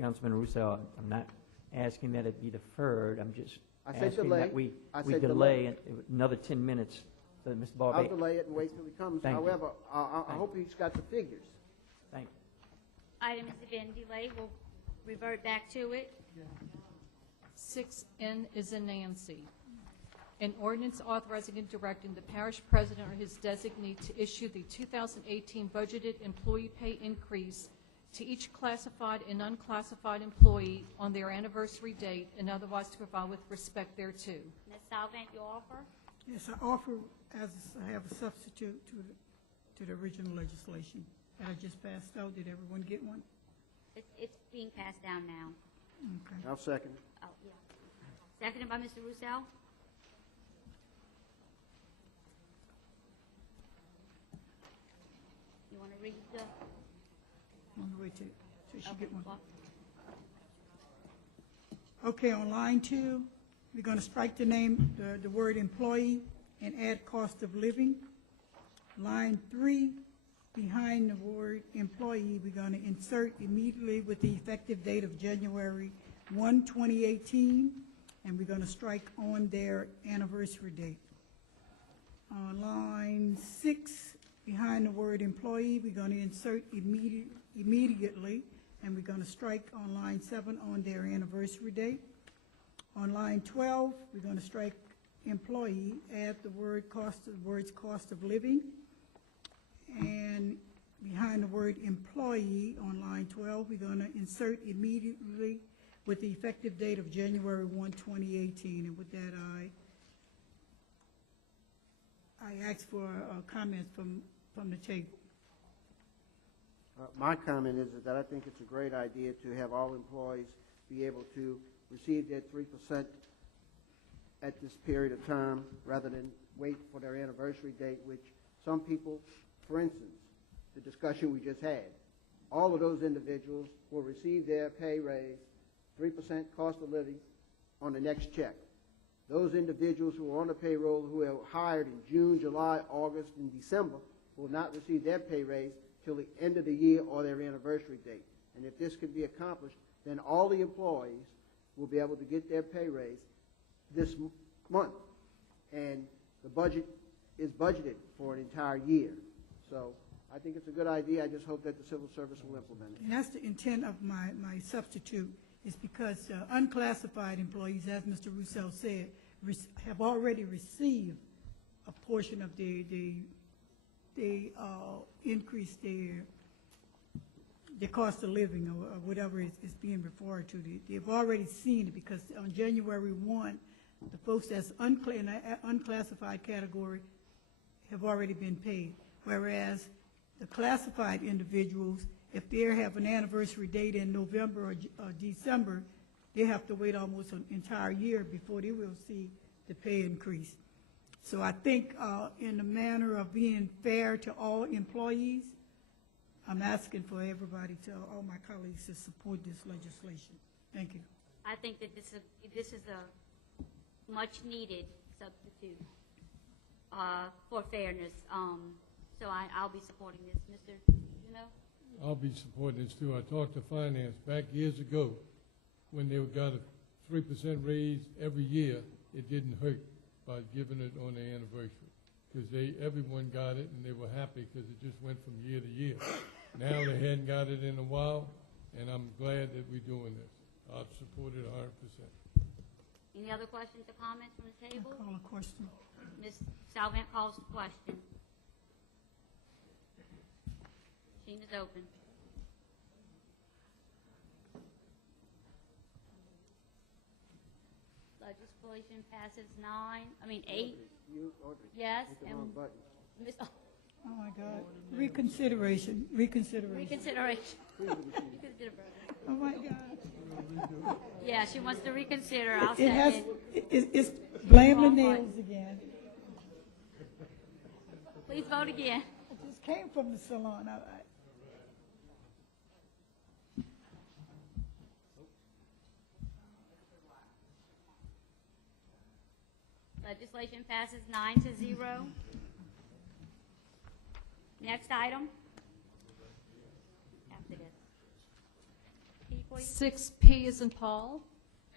Councilman Russo, I'm not asking that it be deferred. I'm just I said asking delay. that we I said delay another 10 minutes. So Mr. I'll Barber. delay it and wait till he comes. Thank you. However, I hope he's got the figures. Thank you. Items have been delayed. We'll revert back to it. 6N is in Nancy. An ordinance authorizing and directing the parish president or his designee to issue the 2018 budgeted employee pay increase to each classified and unclassified employee on their anniversary date and otherwise to provide with respect thereto. Ms. Salvant, your offer? Yes, I offer as I have a substitute to the original legislation that I just passed out. Did everyone get one? It's being passed down now. Okay. I'll second. Oh, yeah. Seconded by Mr. Roussel. You want to read the? I'm going to wait till she get one. Okay, on line 2, we're going to strike the name, the word employee, and add cost of living. Line 3, behind the word employee, we're going to insert immediately with the effective date of January 1, 2018, and we're going to strike on their anniversary date. On line 6, behind the word employee, we're going to insert immediately, and we're going to strike on line 7 on their anniversary date. On line 12, we're going to strike employee, add the words cost of living, and behind the word employee on line 12, we're going to insert immediately with the effective date of January 1, 2018. And with that, I ask for comments from the table. My comment is that I think it's a great idea to have all employees be able to receive their 3% at this period of time rather than wait for their anniversary date, which some people, for instance, the discussion we just had, all of those individuals will receive their pay raise, 3% cost of living, on the next check. Those individuals who are on the payroll who are hired in June, July, August, and December will not receive their pay raise till the end of the year or their anniversary date. And if this can be accomplished, then all the employees will be able to get their pay raise this month. And the budget is budgeted for an entire year. So I think it's a good idea. I just hope that the civil service will implement it. And that's the intent of my substitute, is because unclassified employees, as Mr. Roussel said, have already received a portion of the increase their cost of living or whatever is being referred to. They've already seen it because on January 1, the folks that's in the unclassified category have already been paid, whereas the classified individuals, if they have an anniversary date in November or December, they have to wait almost an entire year before they will see the pay increase. So I think in the manner of being fair to all employees, I'm asking for everybody, all my colleagues, to support this legislation. Thank you. I think that this is a much-needed substitute for fairness. So I'll be supporting this. Mr. Juneau? I'll be supporting this too. I talked to finance back years ago when they got a 3% raise every year. It didn't hurt by giving it on their anniversary because everyone got it and they were happy because it just went from year to year. Now they hadn't got it in a while, and I'm glad that we're doing this. I'll support it 100%. Any other questions or comments from the table? I'll call a question. Ms. Salvant calls the question. Machine is open. Legislation passes 8. Yes, and Ms. Oh my God. Reconsideration. Reconsideration. Oh my God. Yeah, she wants to reconsider. I'll It has, second. it's blame the Wrong nails button. again. Please vote again. I just came from the salon. Legislation passes 9-0. Next item. After this. P, please. 6P is in Paul.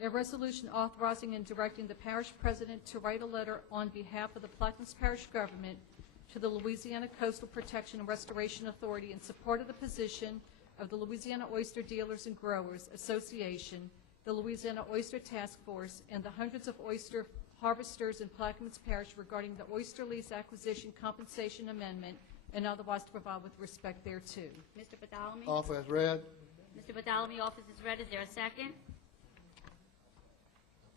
A resolution authorizing and directing the parish president to write a letter on behalf of the Plaquemines Parish government to the Louisiana Coastal Protection and Restoration Authority in support of the position of the Louisiana Oyster Dealers and Growers Association, the Louisiana Oyster Task Force, and the hundreds of oyster harvesters in Plaquemines Parish regarding the oyster lease acquisition compensation amendment and otherwise to provide with respect thereto. Mr. Badalamy? Offer as read. Mr. Badalamy, office is read. Is there a second?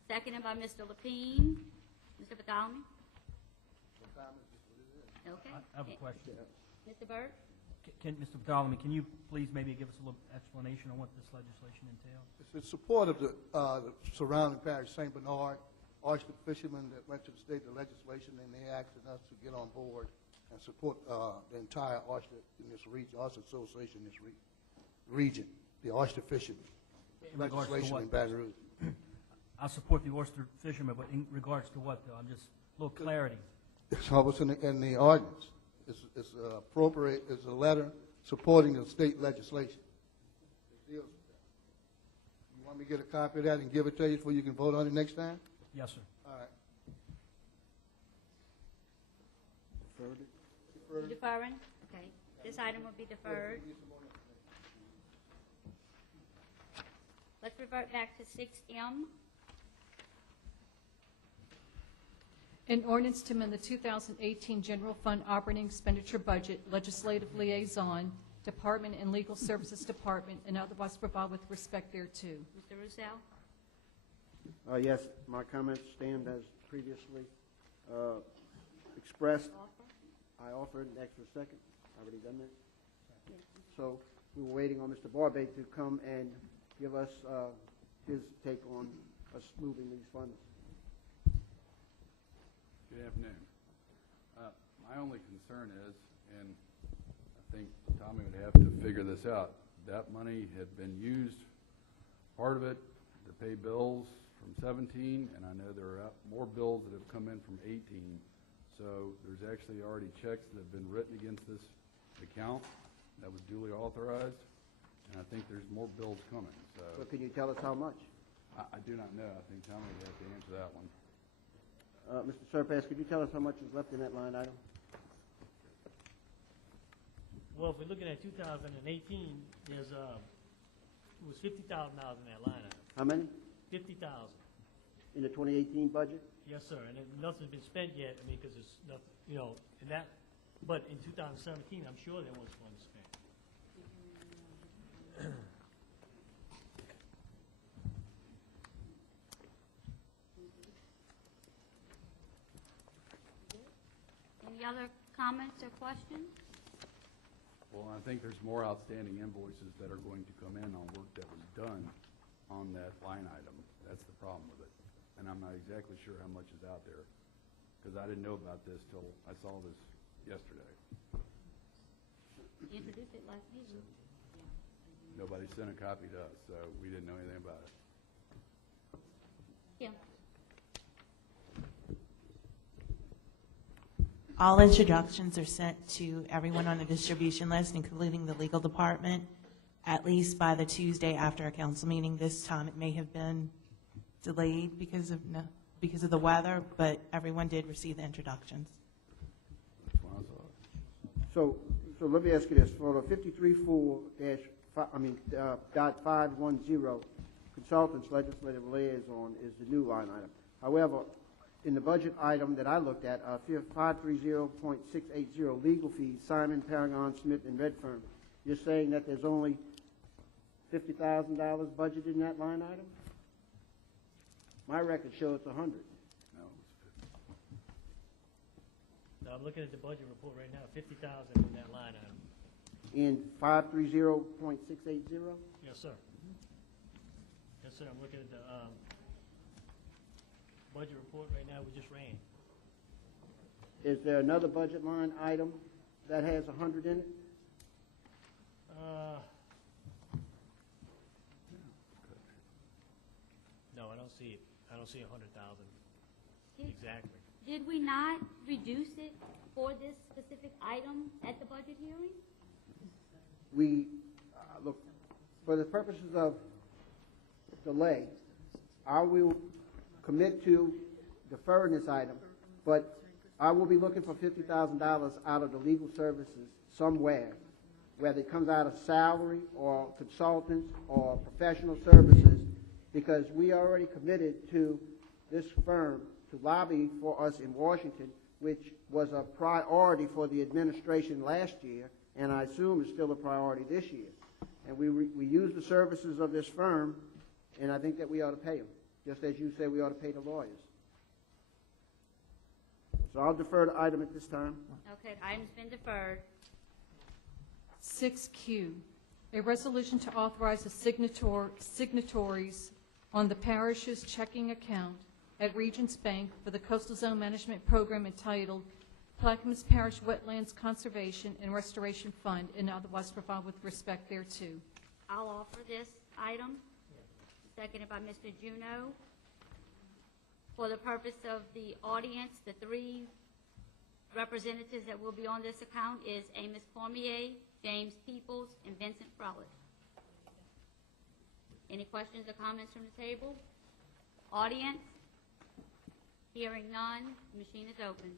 Seconded by Mr. Lapine. Mr. Badalamy? Okay. I have a question. Mr. Burt? Mr. Badalamy, can you please maybe give us a little explanation on what this legislation entails? It's in support of the surrounding parish, St. Bernard, oyster fishermen that went to the state legislation, and they asked us to get on board and support the entire oyster in this region, oyster association in this region, the oyster fishermen. In regards to Legislation what? in Baton Rouge. I support the oyster fishermen, but in regards to what, though? I'm just, a little clarity. It's almost in the ordinance. It's appropriate, it's a letter supporting the state legislation. It deals with that. You want me to get a copy of that and give it to you before you can vote on it next time? Yes, sir. All right. You deferring? Okay. This item will be deferred. Let's revert back to 6M. An ordinance to amend the 2018 General Fund Operating Expenditure Budget, Legislative Liaison, Department and Legal Services Department, and otherwise provide with respect thereto. Mr. Roussel? Yes, my comments stand as previously expressed. I offered an extra second. Already done that? Yes. So we were waiting on Mr. Barbe to come and give us his take on us moving these funds. Good afternoon. My only concern is, and I think Tommy would have to figure this out, that money had been used, part of it, to pay bills from 17, and I know there are more bills that have come in from 18. So there's actually already checks that have been written against this account that was duly authorized, and I think there's more bills coming. So can you tell us how much? I do not know. I think Tommy would have to answer that one. Mr. Surpass, could you tell us how much is left in that line item? Well, if we're looking at 2018, there's, it was $50,000 in that line item. How many? 50,000. In the 2018 budget? Yes, sir, and nothing's been spent yet, I mean, because it's nothing, you know, in that, but in 2017, I'm sure there was funds spent. Any other comments or questions? Well, I think there's more outstanding invoices that are going to come in on work that was done on that line item. That's the problem with it. And I'm not exactly sure how much is out there, because I didn't know about this till I saw this yesterday. You introduced it last meeting. Nobody sent a copy to us, so we didn't know anything about it. Yeah. All introductions are sent to everyone on the distribution list, including the legal department, at least by the Tuesday after a council meeting. This time it may have been delayed because of the weather, but everyone did receive the introductions. So let me ask you this: for the 53.4-.510 consultants legislative liaison is the new line item. However, in the budget item that I looked at, 530.680 legal fees, Simon, Paragon, Smith, and Redfern, you're saying that there's only $50,000 budgeted in that line item? My record shows it's 100. No, Now, I'm looking at the budget report right now, 50,000 in that line item. In 530.680? Yes, sir. sir, I'm looking at the budget report right now we just ran. Is there another budget line item that has 100 in it? No, I don't see it. I don't see 100,000 exactly. Did we not reduce it for this specific item at the budget hearing? We, look, for the purposes of delay, I will commit to deferring this item, but I will be looking for $50,000 out of the legal services somewhere, whether it comes out of salary or consultants or professional services, because we already committed to this firm to lobby for us in Washington, which was a priority for the administration last year, and I assume is still a priority this year. And we use the services of this firm, and I think that we ought to pay them, just as you say we ought to pay the lawyers. So I'll defer the item at this time. Okay, the item's been deferred. 6Q, a resolution to authorize the signatories on the parish's checking account at Regents Bank for the Coastal Zone Management Program entitled Plaquemines Parish Wetlands Conservation and Restoration Fund, and otherwise provide with respect thereto. I'll offer this item, seconded by Mr. Juneau. For the purpose of the audience, the three representatives that will be on this account is Amos Cormier, James Peoples, and Vincent Frolic. Any questions or comments from the table? Audience? Hearing none, the machine is open.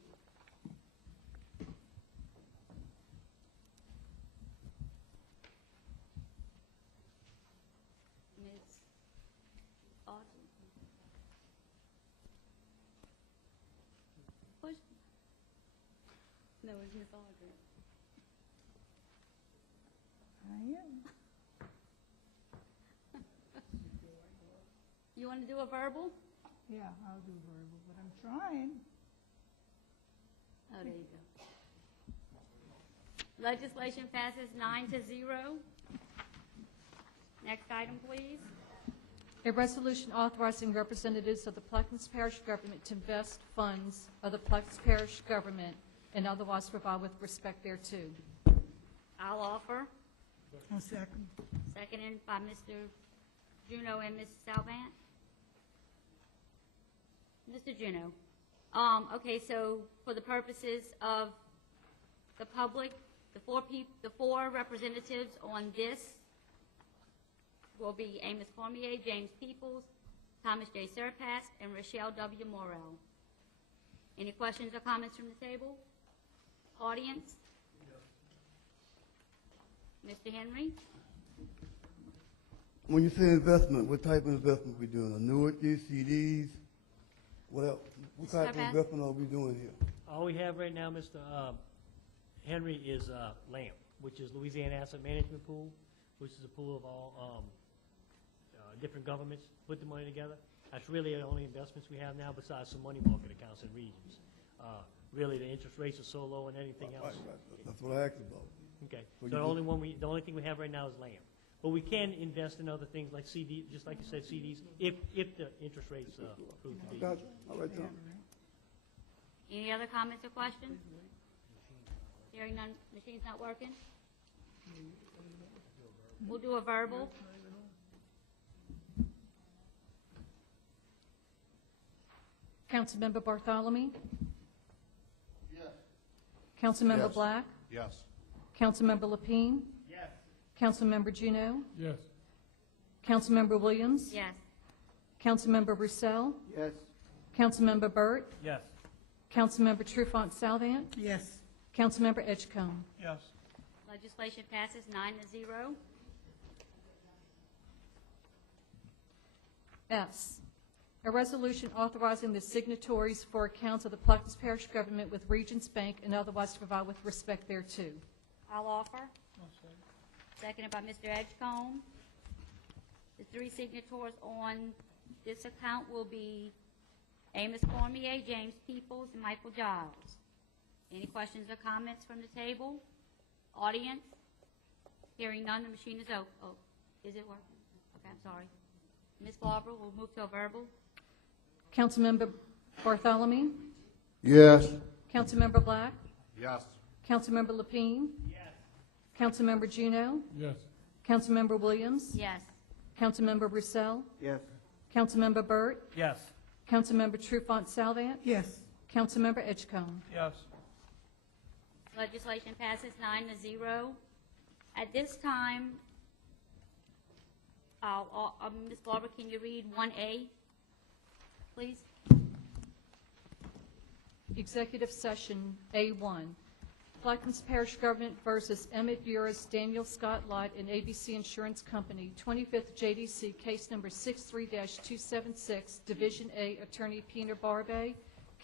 Ms. Audrey? Push. No, it's Ms. Audrey. I am. You want to do a verbal? Yeah, I'll do verbal, but I'm trying. Oh, there you go. Legislation passes 9-0. Next item, please. A resolution authorizing representatives of the Plaquemines Parish government to invest funds of the Plaquemines Parish government and otherwise provide with respect thereto. I'll offer. I'll second. Seconded by Mr. Juneau and Ms. Salvant. Mr. Juneau. Okay, so for the purposes of the public, the four representatives on this will be Amos Cormier, James Peoples, Thomas J. Surpass, and Rochelle W. Morrell. Any questions or comments from the table? Audience? Mr. Henry? When you say investment, what type of investment we doing? Annuities, CDs? What else? What Mr. type of Surpass? investment are we doing here? All we have right now, Mr. Henry, is LAMP, which is Louisiana Asset Management Pool, which is a pool of all different governments put the money together. That's really the only investments we have now, besides some money market accounts in regions. Really, the interest rates are so low and anything else. Right. That's what I asked about. Okay. So So you the only thing we have right now is LAMP. But we can invest in other things like CD, just like you said, CDs, if the interest rates prove to be. Got you. All right, Tom. Any other comments or questions? Hearing none, machine's not working? We'll do a verbal. Councilmember Bartholomew? Yes. Councilmember Yes. Black? Yes. Councilmember Lapine? Yes. Councilmember Juneau? Yes. Councilmember Williams? Yes. Councilmember Roussel? Yes. Councilmember Burt? Yes. Councilmember Trufant Salvant? Yes. Councilmember Edgecombe? Yes. Legislation passes 9-0. S, a resolution authorizing the signatories for accounts of the Plaquemines Parish government with Regents Bank and otherwise to provide with respect thereto. I'll offer. Seconded by Mr. Edgecombe. The three signatories on this account will be Amos Cormier, James Peoples, and Michael Giles. Any questions or comments from the table? Audience? Hearing none, the machine is open. Oh, is it working? Okay, I'm sorry. Ms. Barbara will move to a verbal. Councilmember Bartholomew? Yes. Councilmember Black? Yes. Councilmember Lapine? Yes. Councilmember Juneau? Yes. Councilmember Williams? Yes. Councilmember Roussel? Yes. Councilmember Burt? Yes. Councilmember Trufant Salvant? Yes. Councilmember Edgecombe? Yes. Legislation passes 9-0. At this time, Ms. Barber, can you read 1A, please? Executive Session A1, Plaquemines Parish Government versus Emmett Buras, Daniel Scott Lott, and ABC Insurance Company, 25th JDC, case number 63-276, Division A, Attorney Peter Barbe,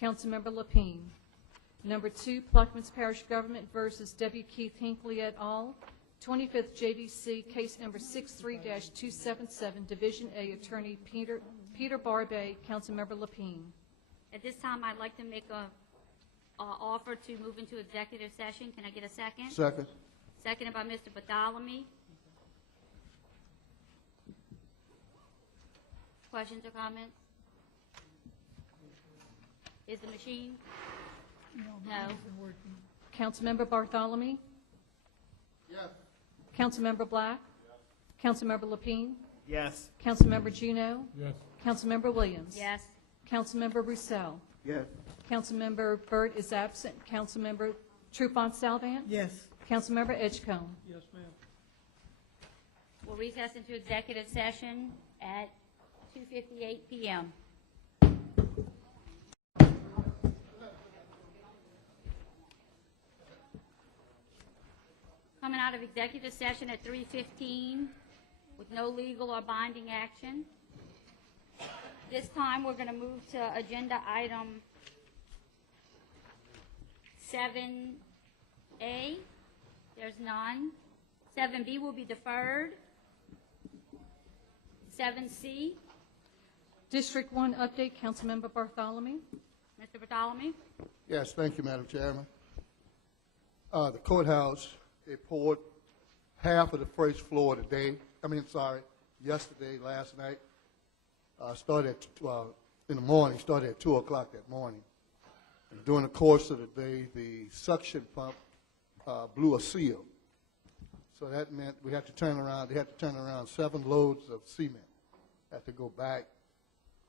Councilmember Lapine. Number 2, Plaquemines Parish Government versus W. Keith Hinckley et al., 25th JDC, case number 63-277, Division A, Attorney Peter Barbe, Councilmember Lapine. At this time, I'd like to make a offer to move into executive session. Can I get a second? Second. Seconded by Mr. Bartholomew. Questions or comments? Is the machine? No. Councilmember Bartholomew? Yes. Councilmember Black? Yes. Councilmember Lapine? Yes. Councilmember Juneau? Yes. Councilmember Williams? Yes. Councilmember Roussel? Yes. Councilmember Burt is absent. Councilmember Trufant Salvant? Yes. Councilmember Edgecombe? Yes, ma'am. We'll recess into executive session at 2:58 p.m. Coming out of executive session at 3:15 with no legal or binding action. This time, we're going to move to agenda item 7A. There's none. 7B will be deferred. 7C. District 1 update, Councilmember Bartholomew. Mr. Bartholomew. Yes, thank you, Madam Chairman. The courthouse, they poured half of the first floor yesterday, last night. Started in the morning, started at 2 o'clock that morning. And during the course of the day, the suction pump blew a seal. So that meant we had to turn around, they had to turn around 7 loads of cement. Had to go back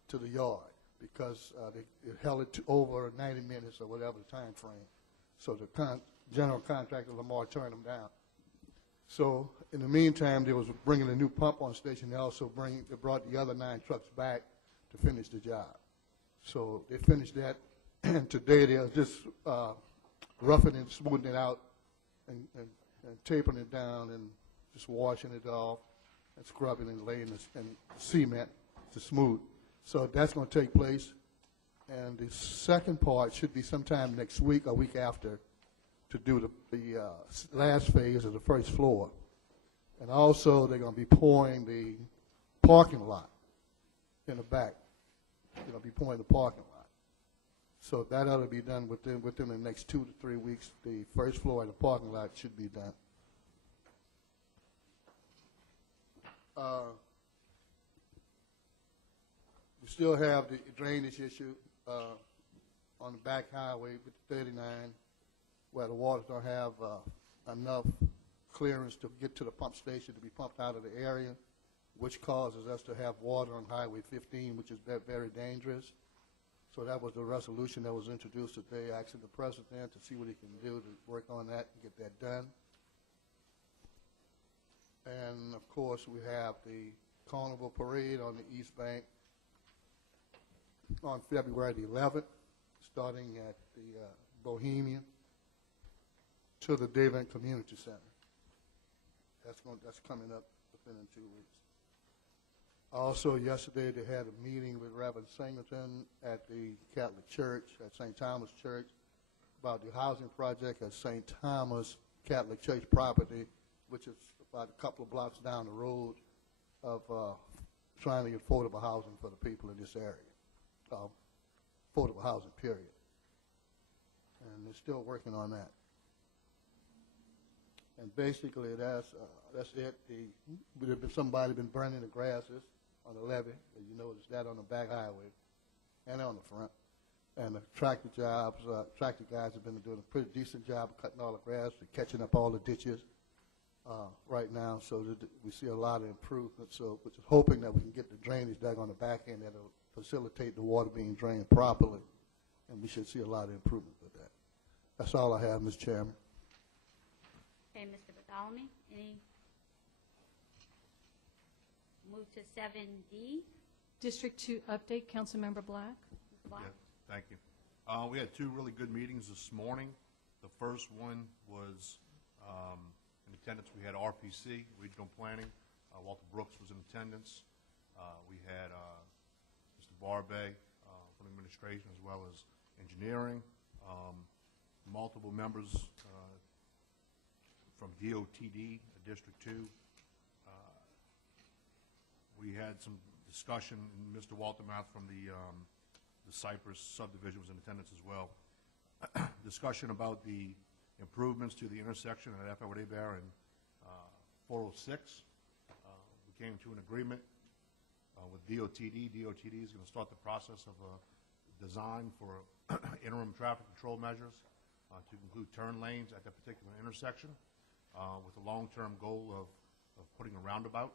to the yard because it held it to over 90 minutes or whatever the time frame. So the general contractor, Lamar, turned them down. So in the meantime, they was bringing a new pump on station. They also brought the other 9 trucks back to finish the job. So they finished that, and today they're just roughing and smoothing it out and taping it down and just washing it off and scrubbing and laying the cement to smooth. So that's going to take place. And the second part should be sometime next week or week after to do the last phase of the first floor. And also they're going to be pouring the parking lot in the back. They're going to be pouring the parking lot. So that ought to be done within the next 2 to 3 weeks. The first floor and the parking lot should be done. We still have the drainage issue on the back highway with 39, where the waters don't have enough clearance to get to the pump station to be pumped out of the area, which causes us to have water on Highway 15, which is very dangerous. So that was the resolution that was introduced today, asking the president to see what he can do to work on that and get that done. And, of course, we have the Carnival Parade on the East Bank on February the 11th, starting at the Bohemian to the Davent Community Center. That's coming up within 2 weeks. Also, yesterday they had a meeting with Reverend Singleton at the Catholic Church, at St. Thomas Church, about the housing project at St. Thomas Catholic Church property, which is about a couple of blocks down the road of trying to get affordable housing for the people in this area, affordable housing, period. And they're still working on that. And basically, that's it. Somebody been burning the grasses on the levee. As you notice that on the back highway and on the front. And the tractor jobs, tractor guys have been doing a pretty decent job of cutting all the grass and catching up all the ditches right now. So we see a lot of improvement. So we're just hoping that we can get the drainage dug on the back end that'll facilitate the water being drained properly. And we should see a lot of improvement with that. That's all I have, Mr. Chairman. Okay, Mr. Badalny, any? Move to 7D. District 2 update, Councilmember Black. Mr. Black? Yeah, thank you. We had two really good meetings this morning. The first one was in attendance. We had RPC, Regional Planning. Walter Brooks was in attendance. We had Mr. Barbay from administration as well as engineering. Multiple members from DOTD, District 2. We had some discussion, and Mr. Walter Mouth from the Cypress subdivision was in attendance as well. Discussion about the improvements to the intersection at F. Edward Hebert and 406. We came to an agreement with DOTD. DOTD is going to start the process of a design for interim traffic control measures to include turn lanes at that particular intersection with a long-term goal of putting a roundabout.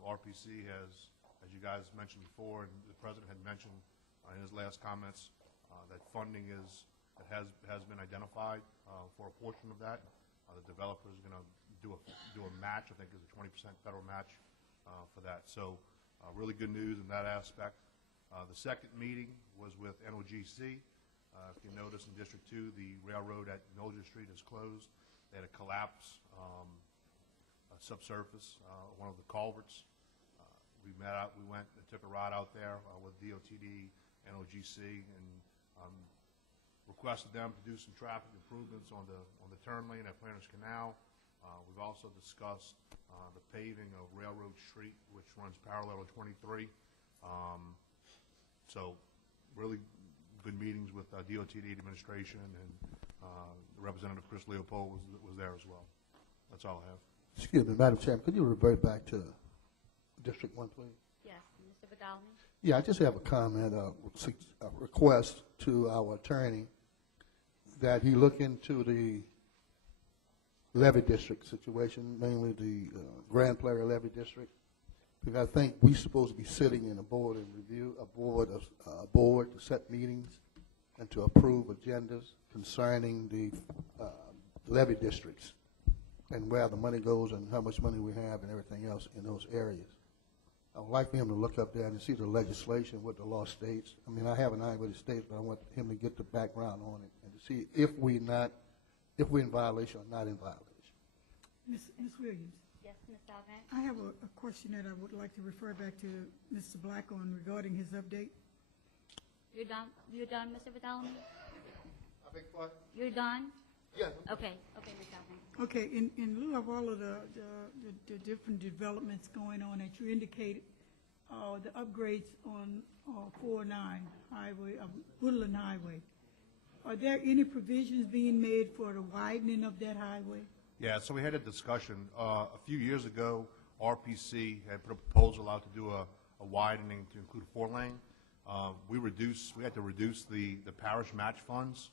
RPC has, as you guys mentioned before, and the President had mentioned in his last comments, that funding has been identified for a portion of that. The developer is going to do a match. I think there's a 20% federal match for that. So really good news in that aspect. The second meeting was with NOGC. If you notice in District 2, the railroad at Mildred Street is closed. They had a collapse, subsurface, one of the culverts. We went and took a ride out there with DOTD, NOGC, and requested them to do some traffic improvements on the turn lane at Planters Canal. We've also discussed the paving of Railroad Street, which runs parallel to 23. So really good meetings with DOTD administration, and Representative Chris Leopold was there as well. That's all I have. Excuse me, Madam Chairman, could you revert back to District 1, please? Yes, Mr. Badalny. Yeah, I just have a comment, a request to our attorney that he look into the levy district situation, mainly the Grand Prairie levy district, because I think we're supposed to be sitting in a board and review, a board to set meetings and to approve agendas concerning the levy districts and where the money goes and how much money we have and everything else in those areas. I would like for him to look up there and see the legislation, what the law states. I mean, I have an idea what it states, but I want him to get the background on it and to see if we're in violation or not in violation. Ms. Williams, Yes, Ms. Alvan. I have a question that I would like to refer back to Mr. Black on regarding his update. You're done? You're done, Mr. Badalny? I beg pardon? You're done? Yes. Okay, Ms. Alvan. Okay, in lieu of all of the different developments going on that you indicated, the upgrades on 409 Highway, Woodland Highway, are there any provisions being made for the widening of that highway? Yeah, so we had a discussion. A few years ago, RPC had put a proposal out to do a widening to include a 4-lane. We had to reduce the parish match funds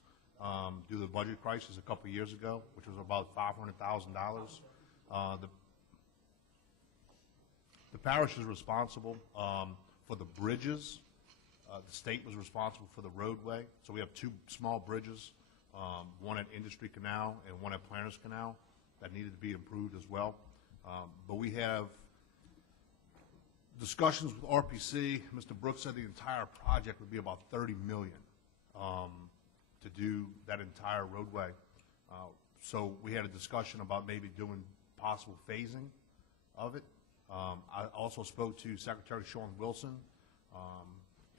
due to the budget crisis a couple of years ago, which was about $500,000. The parish is responsible for the bridges. The state was responsible for the roadway. So we have two small bridges, one at Industry Canal and one at Planters Canal, that needed to be improved as well. But we have discussions with RPC. Mr. Brooks said the entire project would be about $30 million to do that entire roadway. So we had a discussion about maybe doing possible phasing of it. I also spoke to Secretary Sean Wilson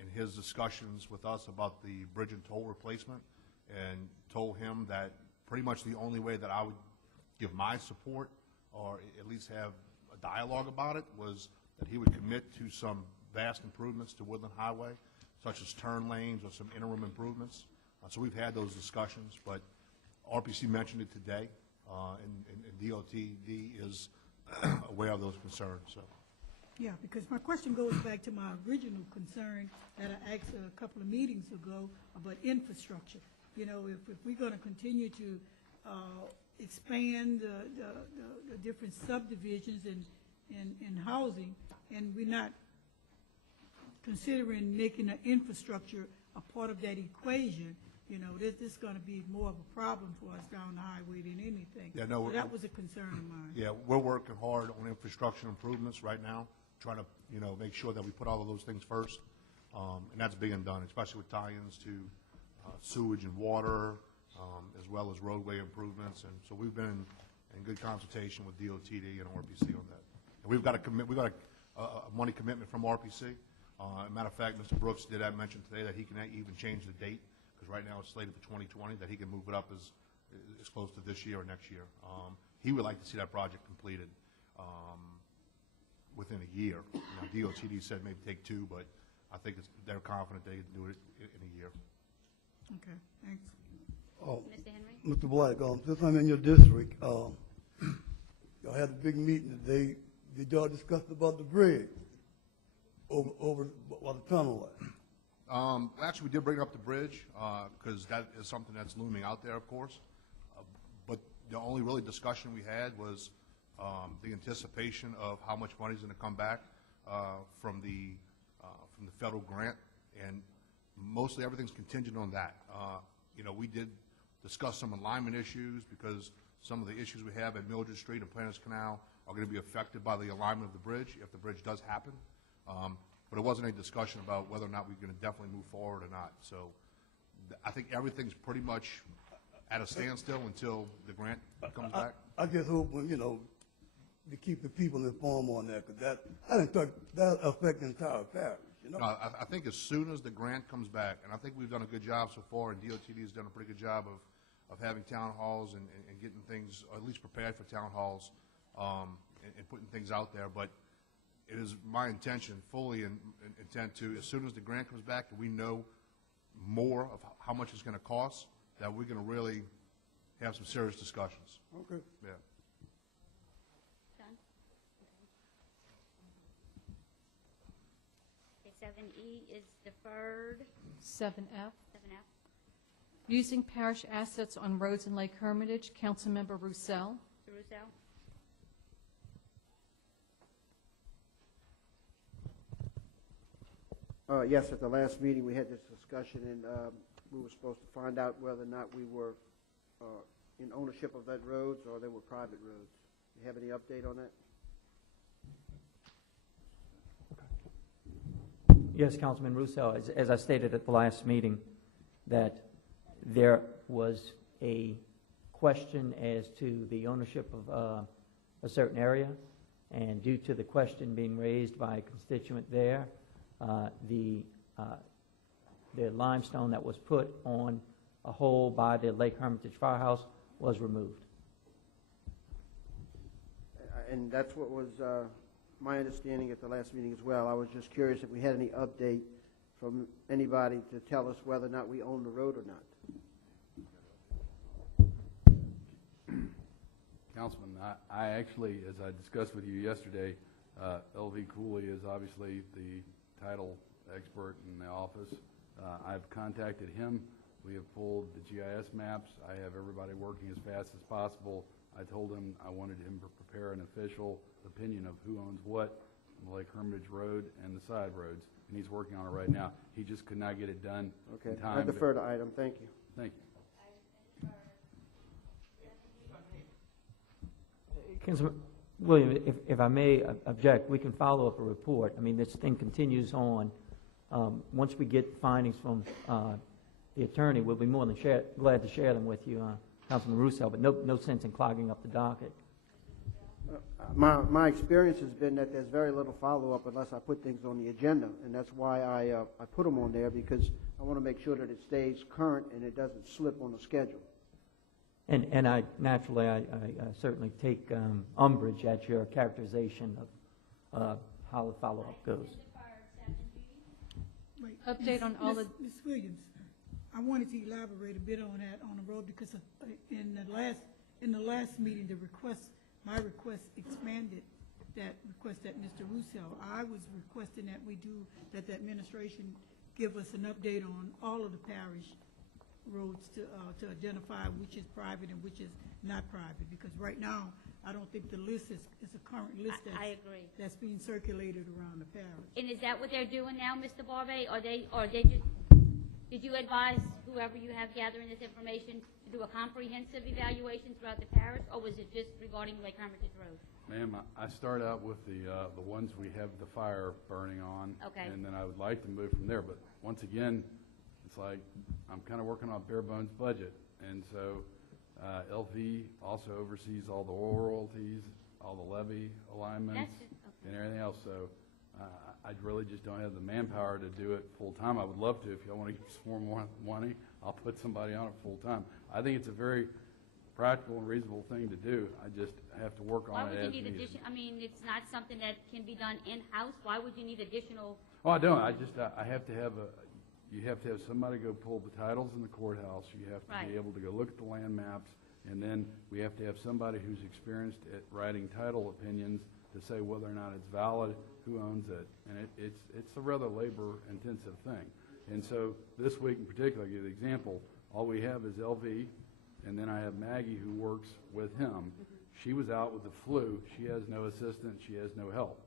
in his discussions with us about the bridge and toll replacement, and told him that pretty much the only way that I would give my support, or at least have a dialogue about it, was that he would commit to some vast improvements to Woodland Highway, such as turn lanes or some interim improvements. So we've had those discussions, but RPC mentioned it today, and DOTD is aware of those concerns. So. Yeah, because my question goes back to my original concern that I asked a couple of meetings ago about infrastructure. You know, if we're gonna continue to, expand the different subdivisions in housing, and we're not considering making the infrastructure a part of that equation, you know, this is gonna be more of a problem for us down the highway than anything. Yeah, no, So that was a concern of mine. Yeah, we're working hard on infrastructure improvements right now, trying to, you know, make sure that we put all of those things first. And that's being done, especially with tie-ins to sewage and water, as well as roadway improvements. And so we've been in good consultation with DOTD and RPC on that. And we've got a money commitment from RPC. As a matter of fact, Mr. Brooks did mention today that he can even change the date, because right now it's slated for 2020, that he can move it up as close to this year or next year. He would like to see that project completed within a year. Now, DOTD said maybe take 2, but I think they're confident they can do it in a year. Okay, thanks. Mr. Henry? Mr. Black, since I'm in your district, y'all had a big meeting today. Did y'all discuss about the bridge over while the tunnel was? Actually, we did bring up the bridge, because that is something that's looming out there, of course. But the only really discussion we had was the anticipation of how much money is going to come back from the federal grant, and mostly everything's contingent on that. You know, we did discuss some alignment issues, because some of the issues we have at Mildred Street and Planters Canal are going to be affected by the alignment of the bridge, if the bridge does happen. But it wasn't any discussion about whether or not we're going to definitely move forward or not. So I think everything's pretty much at a standstill until the grant comes back. I just hope, you know, to keep the people informed on that, because that affects the entire parish, you know? No, I think as soon as the grant comes back, and I think we've done a good job so far, and DOTD has done a pretty good job of having town halls and getting things, or at least prepared for town halls, and putting things out there. But it is my intention, fully intent to, as soon as the grant comes back and we know more of how much it's going to cost, that we're going to really have some serious discussions. Okay. Yeah. Done? Okay, 7E is deferred. 7F. 7F. Using parish assets on roads in Lake Hermitage, Councilmember Roussel. Mr. Russo? Yes, at the last meeting, we had this discussion, and we were supposed to find out whether or not we were in ownership of that roads or they were private roads. Do you have any update on that? Yes, Councilman Russo, as I stated at the last meeting, that there was a question as to the ownership of a certain area, and due to the question being raised by a constituent there, the limestone that was put on a hole by the Lake Hermitage Firehouse was removed. And that's what was my understanding at the last meeting as well. I was just curious if we had any update from anybody to tell us whether or not we own the road or not. Councilman, I actually, as I discussed with you yesterday, L.V. Cooley is obviously the title expert in the office. I've contacted him. We have pulled the GIS maps. I have everybody working as fast as possible. I told him I wanted him to prepare an official opinion of who owns what on the Lake Hermitage Road and the side roads, and he's working on it right now. He just could not get it done in time. I defer to item. Thank you. Thank you. Councilman William, if I may object, we can follow up a report. I mean, this thing continues on. Once we get findings from the attorney, we'll be more than glad to share them with you, Councilman Russo, but no sense in clogging up the docket. My experience has been that there's very little follow-up unless I put things on the agenda, and that's why I put them on there, because I want to make sure that it stays current and it doesn't slip on the schedule. And I naturally, I certainly take umbrage at your characterization of how the follow-up goes. Wait, Update on all the... Ms. Williams, I wanted to elaborate a bit on that on the road, because in the last meeting, my request expanded that request that Mr. Russo. I was requesting that we do, that the administration give us an update on all of the parish roads to identify which is private and which is not private, because right now, I don't think the list is a current list I agree. that's being circulated around the parish. And is that what they're doing now, Mr. Barbe? Or they just, did you advise whoever you have gathering this information to do a comprehensive evaluation throughout the parish, or was it just regarding Lake Hermitage Road? Ma'am, I start out with the ones we have the fire burning on. Okay. And then I would like to move from there, but once again, it's like, I'm kind of working on a bare bones budget. And so, LV also oversees all the royalties, all the levy alignments, and everything else. So, I really just don't have the manpower to do it full time. I would love to. If y'all want to give us more money, I'll put somebody on it full time. I think it's a very practical and reasonable thing to do. I just have to work Why on would it you as need needed. addition, I mean, it's not something that can be done in-house. Why would you need additional? Oh, I don't. I just, I have to have you have to have somebody go pull the titles in the courthouse. You have to be able to go look at the land maps. And then we have to have somebody who's experienced at writing title opinions to say whether or not it's valid, who owns it. And it's a rather labor-intensive thing. And so this week in particular, I'll give you an example. All we have is LV, and then I have Maggie who works with him. She was out with the flu. She has no assistant. She has no help.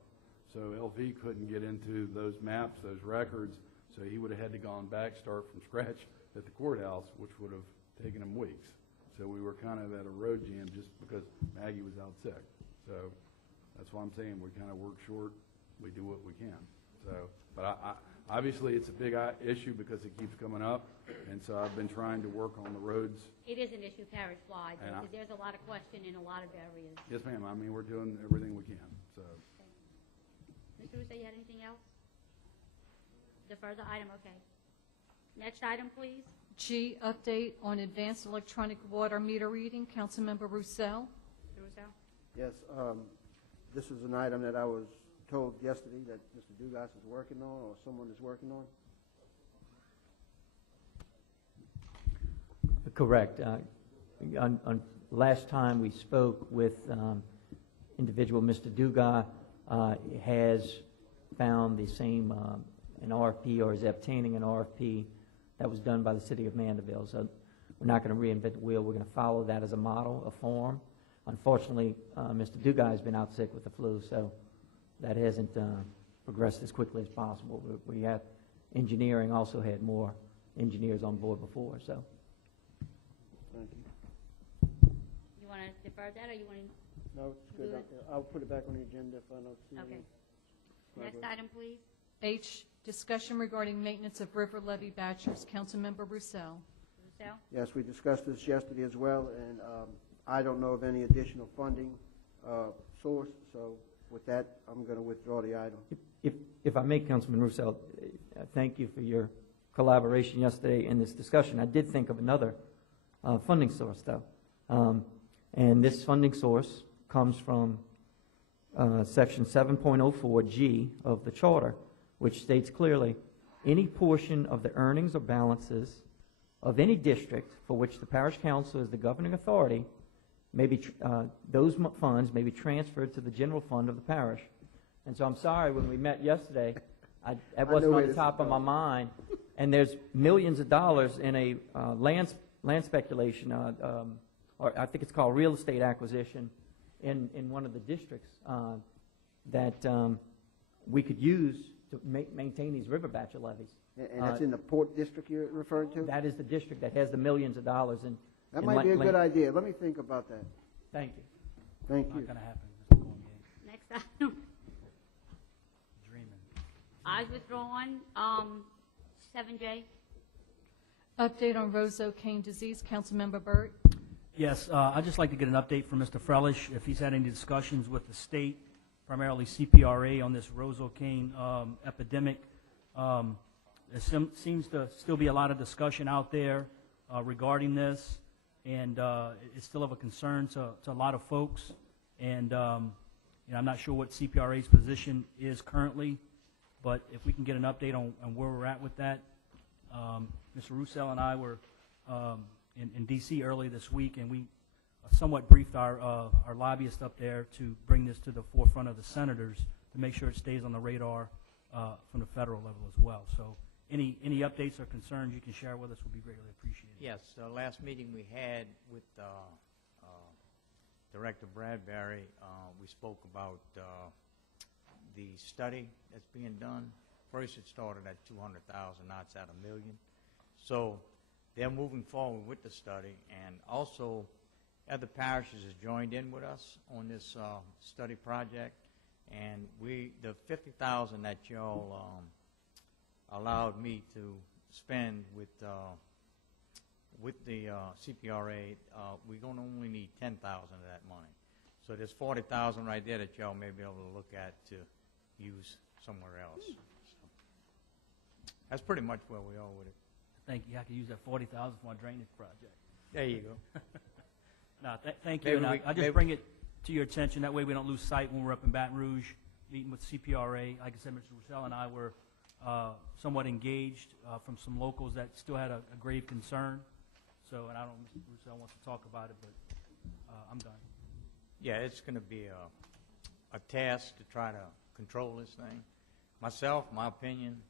So LV couldn't get into those maps, those records, so he would have had to gone back, start from scratch at the courthouse, which would have taken him weeks. So we were kind of at a road jam just because Maggie was out sick. So that's why I'm saying we kind of work short. We do what we can. So, but obviously it's a big issue because it keeps coming up, and so I've been trying to work on the roads. It is an issue parish-wide, because there's a lot of question in a lot of areas. Yes, ma'am. I mean, we're doing everything we can. So. Mr. Russo, you had anything else? The further item, okay. Next item, please. G, update on advanced electronic water meter reading. Councilmember Roussel. Mr. Russo? Yes, this is an item that I was told yesterday that Mr. Dugas is working on, or someone is working on. Correct. Last time we spoke with individual, Mr. Dugas has found the same an RFP, or is obtaining an RFP that was done by the city of Mandeville. So we're not going to reinvent the wheel. We're going to follow that as a model, a form. Unfortunately, Mr. Dugas has been out sick with the flu, so that hasn't progressed as quickly as possible. We have engineering also had more engineers on board before. So. Thank you. You want to defer that, or you want to? No, it's good. I'll put it back on the agenda if I don't see Okay. any. Next item, please. H, discussion regarding maintenance of river levee batchers. Councilmember Roussel. Russo? Yes, we discussed this yesterday as well, and I don't know of any additional funding source, so with that, I'm going to withdraw the item. If I may, Councilman Roussel, thank you for your collaboration yesterday in this discussion. I did think of another funding source, though. And this funding source comes from Section 7.04G of the Charter, which states clearly, any portion of the earnings or balances of any district for which the parish council is the governing authority may be those funds may be transferred to the general fund of the parish. And so I'm sorry, when we met yesterday, that wasn't on the top of my mind. And there's millions of dollars in a land speculation, or I think it's called real estate acquisition, in one of the districts that we could use to maintain these river batcher levees. And that's in the Port District you're referring to? That is the district that has the millions of dollars in. That might be a good idea. Let me think about that. Thank you. Thank you. Not going to happen, Mr. Cormier. Next item. Dreaming. Ayes withdrawn. 7J. Update on Rose-O'Kane disease. Councilmember Burt. Yes, I'd just like to get an update from Mr. Frelish, if he's had any discussions with the state, primarily CPRA, on this Rose-O'Kane epidemic. There seems to still be a lot of discussion out there regarding this, and it's still of a concern to a lot of folks. And I'm not sure what CPRA's position is currently, but if we can get an update on where we're at with that. Mr. Roussel and I were in D.C. early this week, and we somewhat briefed our lobbyist up there to bring this to the forefront of the senators to make sure it stays on the radar from the federal level as well. So any updates or concerns you can share with us would be greatly appreciated. Yes, last meeting we had with Director Bradbury, we spoke about the study that's being done. First it started at 200,000, now it's at $1 million. So they're moving forward with the study, and also other parishes has joined in with us on this study project, and the 50,000 that y'all allowed me to spend with the CPRA, we're going to only need 10,000 of that money. So there's 40,000 right there that y'all may be able to look at to use somewhere else. So that's pretty much where we are with it. Thank you. I could use that 40,000 for my drainage project. There you go. No, thank you. And I just bring it to your attention. That way we don't lose sight when we're up in Baton Rouge meeting with CPRA. Like I said, Mr. Roussel and I were somewhat engaged from some locals that still had a grave concern. So, and I don't know if Mr. Roussel wants to talk about it, but I'm done. Yeah, it's going to be a task to try to control this thing. Myself, my opinion,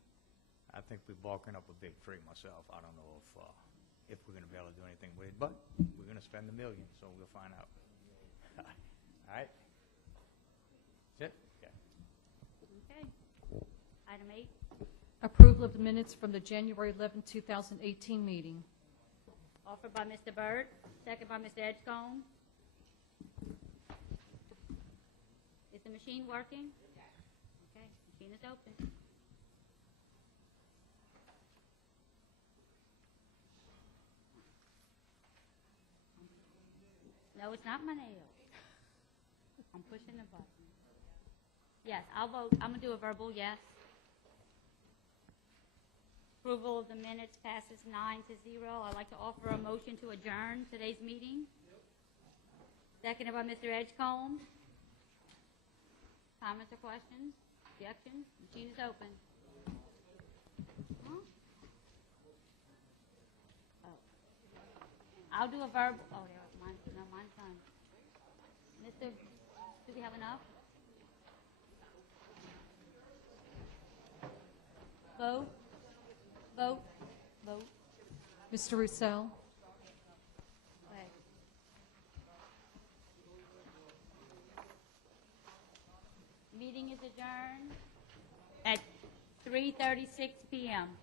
I think we're barking up a big tree myself. I don't know if we're going to be able to do anything with it, but we're going to spend $1 million, so we'll find out. All right? That's it? Okay. Okay. Item 8. Approval of the minutes from the January 11, 2018 meeting. Offered by Mr. Byrd, second by Mr. Edgecombe. Is the machine working? Okay, machine is open. No, it's not my nail. I'm pushing the button. Yes, I'll vote. I'm going to do a verbal yes. Approval of the minutes passes 9-0. I'd like to offer a motion to adjourn today's meeting. Seconded by Mr. Edgecombe. Comments or questions? Objections? Machine is open. Huh? Oh. I'll do a verbal. Oh, there. Mine's done. Mr. Do we have enough? Vote. Vote. Vote. Mr. Roussel. Okay. Meeting is adjourned at 3:36 p.m.